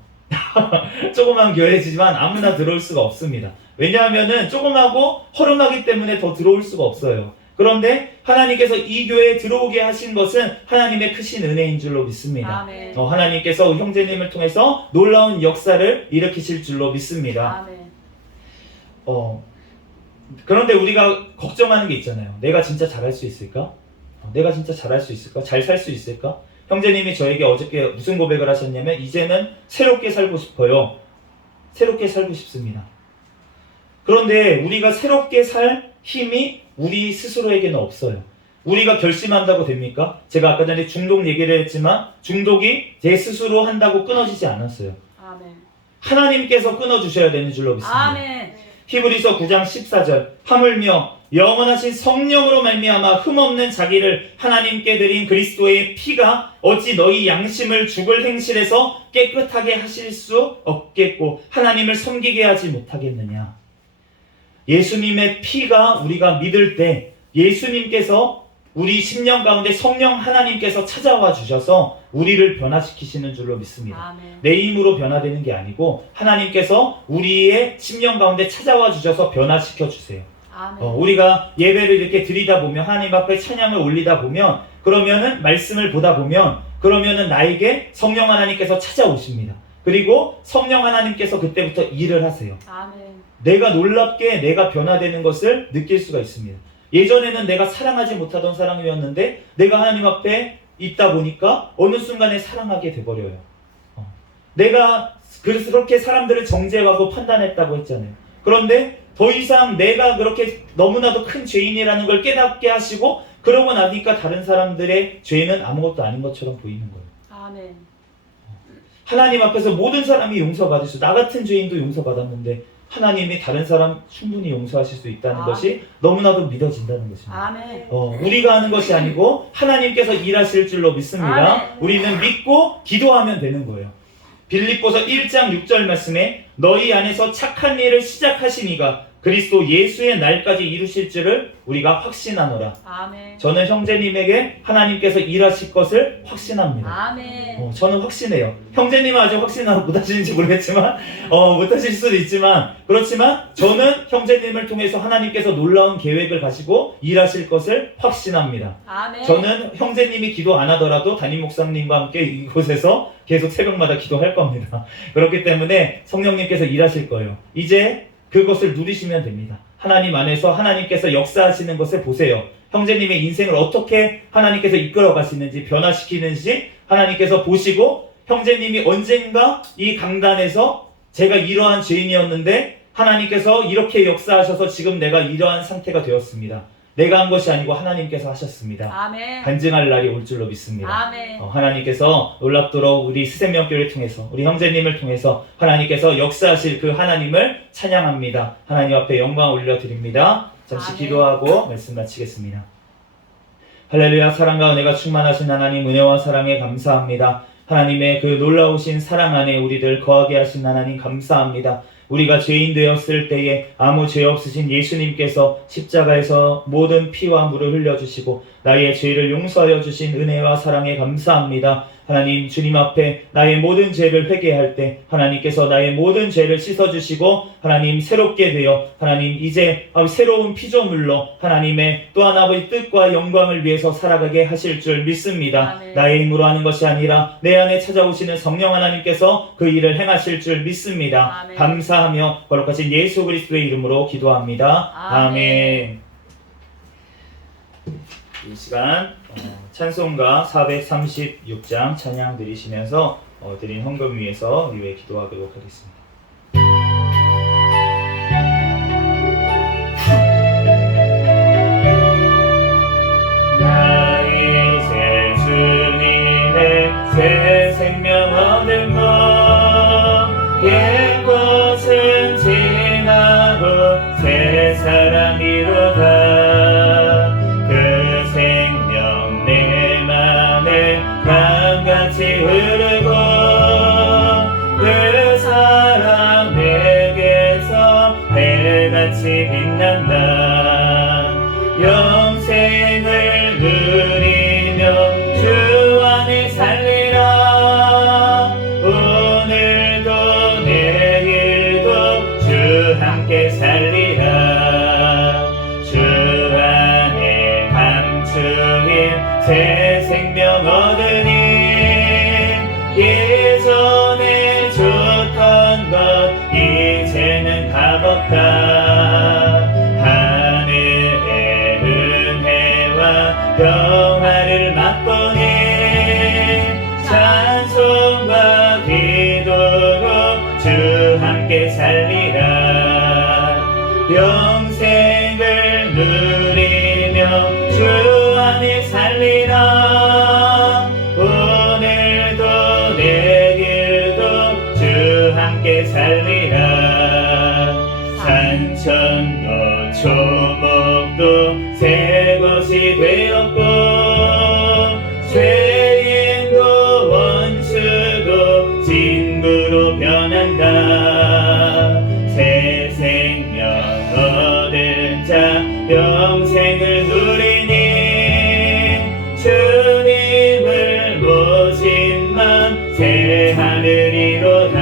조그만 교회지만 아무나 들어올 수가 없습니다. 왜냐하면은 조그마고 허름하기 때문에 더 들어올 수가 없어요. 그런데 하나님께서 이 교회에 들어오게 하신 것은 하나님의 크신 은혜인 줄로 믿습니다. 아멘. 하나님께서 형제님을 통해서 놀라운 역사를 일으키실 줄로 믿습니다. 아멘. 그런데 우리가 걱정하는 게 있잖아요. 내가 진짜 잘할 수 있을까? 내가 진짜 잘할 수 있을까? 잘 살 수 있을까? 형제님이 저에게 어저께 무슨 고백을 하셨냐면 이제는 새롭게 살고 싶어요. 새롭게 살고 싶습니다. 그런데 우리가 새롭게 살 힘이 우리 스스로에게는 없어요. 우리가 결심한다고 됩니까? 제가 아까 전에 중독 얘기를 했지만 중독이 제 스스로 한다고 끊어지지 않았어요. 아멘. 하나님께서 끊어주셔야 되는 줄로 믿습니다. 아멘. 히브리서 9장 14절 하물며 영원하신 성령으로 말미암아 흠없는 자기를 하나님께 드린 그리스도의 피가 어찌 너희 양심을 죽을 행실에서 깨끗하게 하실 수 없겠고 하나님을 섬기게 하지 못하겠느냐. 예수님의 피가 우리가 믿을 때 예수님께서 우리 심령 가운데 성령 하나님께서 찾아와 주셔서 우리를 변화시키시는 줄로 믿습니다. 아멘. 내 힘으로 변화되는 게 아니고 하나님께서 우리의 심령 가운데 찾아와 주셔서 변화시켜 주세요. 아멘. 우리가 예배를 이렇게 드리다 보면 하나님 앞에 찬양을 올리다 보면 그러면은 말씀을 보다 보면 그러면은 나에게 성령 하나님께서 찾아오십니다. 그리고 성령 하나님께서 그때부터 일을 하세요. 아멘. 내가 놀랍게 내가 변화되는 것을 느낄 수가 있습니다. 예전에는 내가 사랑하지 못하던 사람이었는데 내가 하나님 앞에 있다 보니까 어느 순간에 사랑하게 돼버려요. 내가 그렇게 사람들을 정죄하고 판단했다고 했잖아요. 그런데 더 이상 내가 그렇게 너무나도 큰 죄인이라는 걸 깨닫게 하시고 그러고 나니까 다른 사람들의 죄는 아무것도 아닌 것처럼 보이는 거예요. 아멘. 하나님 앞에서 모든 사람이 용서받을 수, 나 같은 죄인도 용서받았는데 하나님이 다른 사람 충분히 용서하실 수 있다는 것이 너무나도 믿어진다는 것입니다. 아멘. 우리가 하는 것이 아니고 하나님께서 일하실 줄로 믿습니다. 아멘. 우리는 믿고 기도하면 되는 거예요. 빌립보서 1장 6절 말씀에 너희 안에서 착한 일을 시작하시니가 그리스도 예수의 날까지 이루실 줄을 우리가 확신하노라. 아멘. 저는 형제님에게 하나님께서 일하실 것을 확신합니다. 아멘. 저는 확신해요. 형제님은 아직 확신하고 못하시는지 모르겠지만 못하실 수도 있지만 그렇지만 저는 형제님을 통해서 하나님께서 놀라운 계획을 가시고 일하실 것을 확신합니다. 아멘. 저는 형제님이 기도 안 하더라도 담임 목사님과 함께 이곳에서 계속 새벽마다 기도할 겁니다. 그렇기 때문에 성령님께서 일하실 거예요. 이제 그것을 누리시면 됩니다. 하나님 안에서 하나님께서 역사하시는 것을 보세요. 형제님의 인생을 어떻게 하나님께서 이끌어 가시는지 변화시키는지 하나님께서 보시고 형제님이 언젠가 이 강단에서 제가 이러한 죄인이었는데 하나님께서 이렇게 역사하셔서 지금 내가 이러한 상태가 되었습니다. 내가 한 것이 아니고 하나님께서 하셨습니다. 아멘. 간증할 날이 올 줄로 믿습니다. 아멘. 하나님께서 놀랍도록 우리 스샘명교회를 통해서 우리 형제님을 통해서 하나님께서 역사하실 그 하나님을 찬양합니다. 하나님 앞에 영광 올려드립니다. 잠시 아멘. 기도하고 말씀 마치겠습니다. 할렐루야. 사랑과 은혜가 충만하신 하나님 은혜와 사랑에 감사합니다. 하나님의 그 놀라우신 사랑 안에 우리들 거하게 하신 하나님 감사합니다. 우리가 죄인 되었을 때에 아무 죄 없으신 예수님께서 십자가에서 모든 피와 물을 흘려주시고 나의 죄를 용서하여 주신 은혜와 사랑에 감사합니다. 하나님, 주님 앞에 나의 모든 죄를 회개할 때 하나님께서 나의 모든 죄를 씻어주시고 하나님 새롭게 되어 하나님 이제 새로운 피조물로 하나님의 또한 아버지 뜻과 영광을 위해서 살아가게 하실 줄 믿습니다. 아멘. 나의 힘으로 하는 것이 아니라 내 안에 찾아오시는 성령 하나님께서 그 일을 행하실 줄 믿습니다. 아멘. 감사하며 거룩하신 예수 그리스도의 이름으로 기도합니다. 아멘. 이 시간 찬송가 436장 찬양 드리시면서 드린 헌금 위해서 위에 기도하도록 하겠습니다. 나 이제 주님의 새 생명 얻으며 옛 것은 지나고 새 사람이로다. 강같이 흐르고 그 사랑 내게서 해같이 빛난다. 영생을 누리며 주 안에 살리라. 오늘도 내일도 주 함께 살리라. 주 안에 감추인 새 생명 얻으니 예전에 좋던 것 이제는 값없다. 하늘의 은혜와 평화를 맛보니 찬송과 기도로 주 함께 살리라. 영생을 누리며 주 안에 살리라. 오늘도 내일도 주 함께 살리라. 산천도 초목도 새 것이 되었고 죄인도 원수도 친구로 변한다. 새 생명 얻은 자 영생을 누리니 주님을 모신 맘 새 하늘이로다.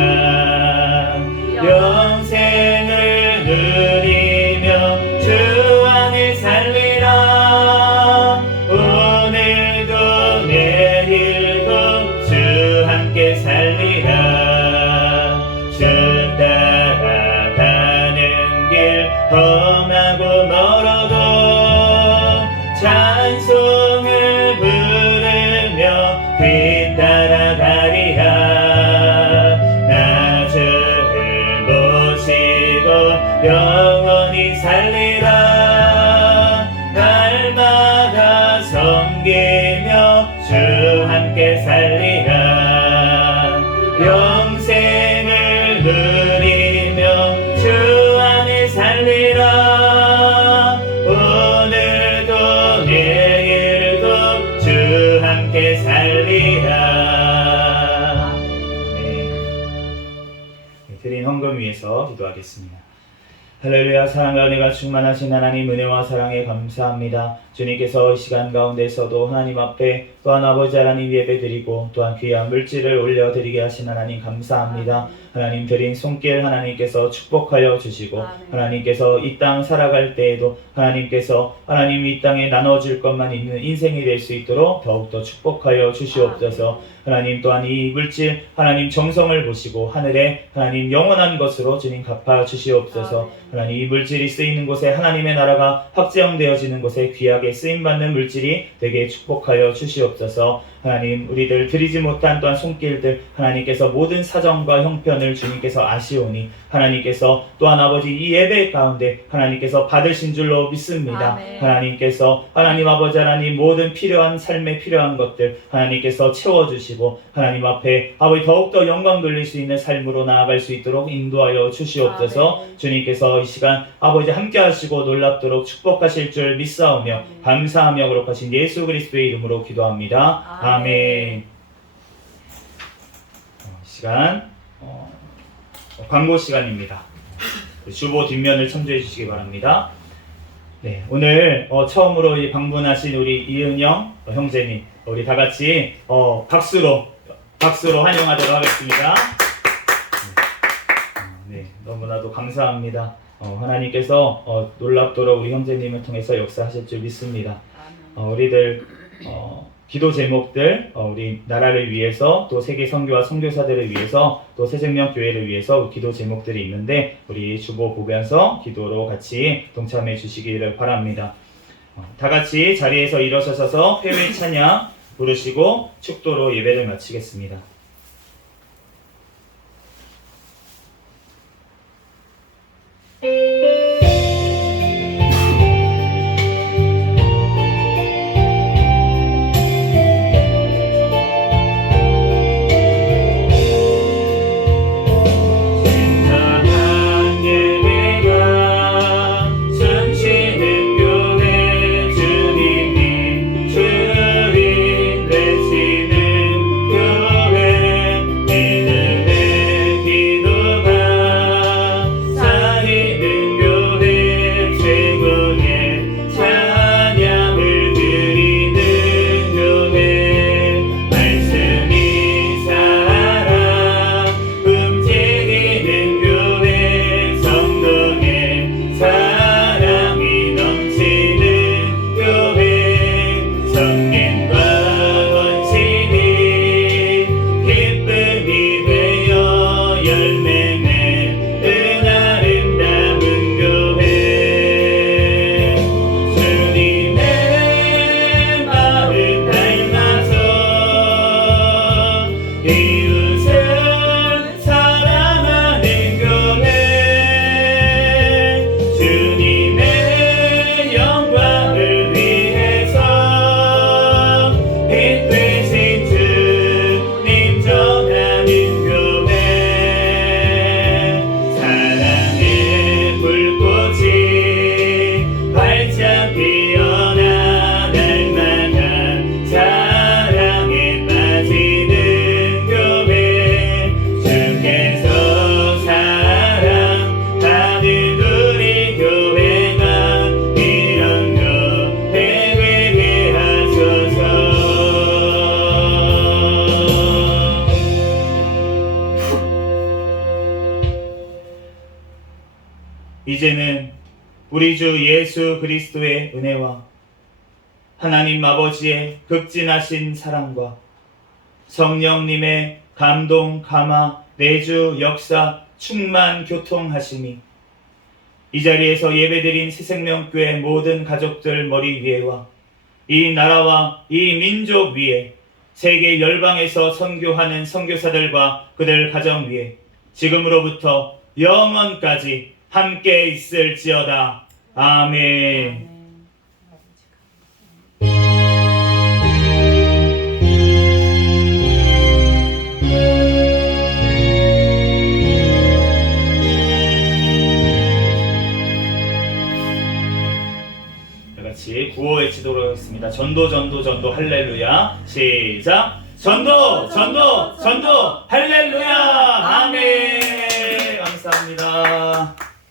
영생을 누리며 주 안에 살리라. 오늘도 내일도 주 함께 살리라. 주 따라가는 길 험하고 멀어도 찬송을 부르며 뒤따라가리라. 나 주를 모시고 영원히 살리라. 날마다 섬기며 주 함께 살리라. 영생을 누리며 주 안에 살리라. 오늘도 내일도 주 함께 살리라. 드린 헌금 위해서 기도하겠습니다. 할렐루야. 사랑과 은혜가 충만하신 하나님, 은혜와 사랑에 감사합니다. 주님께서 이 시간 가운데서도 하나님 앞에 또한 아버지 하나님 예배드리고 또한 귀한 물질을 올려드리게 하신 하나님 감사합니다. 하나님 드린 손길 하나님께서 축복하여 주시고 하나님께서 이 땅 살아갈 때에도 하나님께서 하나님 이 땅에 나눠줄 것만 있는 인생이 될 수 있도록 더욱더 축복하여 주시옵소서. 하나님 또한 이 물질 하나님 정성을 보시고 하늘에 하나님 영원한 것으로 주님 갚아 주시옵소서. 하나님 이 물질이 쓰이는 곳에 하나님의 나라가 확장되어지는 곳에 귀하게 쓰임받는 물질이 되게 축복하여 주시옵소서. 하나님 우리들 드리지 못한 또한 손길들 하나님께서 모든 사정과 형편을 주님께서 아시오니 하나님께서 또한 아버지 이 예배 가운데 하나님께서 받으신 줄로 믿습니다. 아멘. 하나님께서 하나님 아버지 하나님 모든 필요한 삶에 필요한 것들 하나님께서 채워주시고 하나님 앞에 아버지 더욱더 영광 돌릴 수 있는 삶으로 나아갈 수 있도록 인도하여 주시옵소서. 아멘. 주님께서 이 시간 아버지 함께 하시고 놀랍도록 축복하실 줄 믿사오며 감사하며 거룩하신 예수 그리스도의 이름으로 기도합니다. 아멘. 시간 광고 시간입니다. 주보 뒷면을 참조해 주시기 바랍니다. 네, 오늘 처음으로 방문하신 우리 이은영 형제님, 우리 다 같이 박수로 환영하도록 하겠습니다. 네, 너무나도 감사합니다. 하나님께서 놀랍도록 우리 형제님을 통해서 역사하실 줄 믿습니다. 우리들 기도 제목들, 우리 나라를 위해서, 또 세계 선교와 선교사들을 위해서, 또 새생명 교회를 위해서 기도 제목들이 있는데 우리 주보 보면서 기도로 같이 동참해 주시기를 바랍니다. 다 같이 자리에서 일어서셔서 회외 찬양 부르시고 축도로 예배를 마치겠습니다. 이제는 우리 주 예수 그리스도의 은혜와 하나님 아버지의 극진하신 사랑과 성령님의 감동, 감화, 내주, 역사, 충만, 교통하심이 이 자리에서 예배드린 새생명교회 모든 가족들 머리 위에와 이 나라와 이 민족 위에 세계 열방에서 선교하는 선교사들과 그들 가정 위에 지금으로부터 영원까지 함께 있을지어다. 아멘. 다 같이 구호 외치도록 하겠습니다. 전도 전도 전도 할렐루야. 시작. 전도 전도 전도 할렐루야. 아멘. 감사합니다.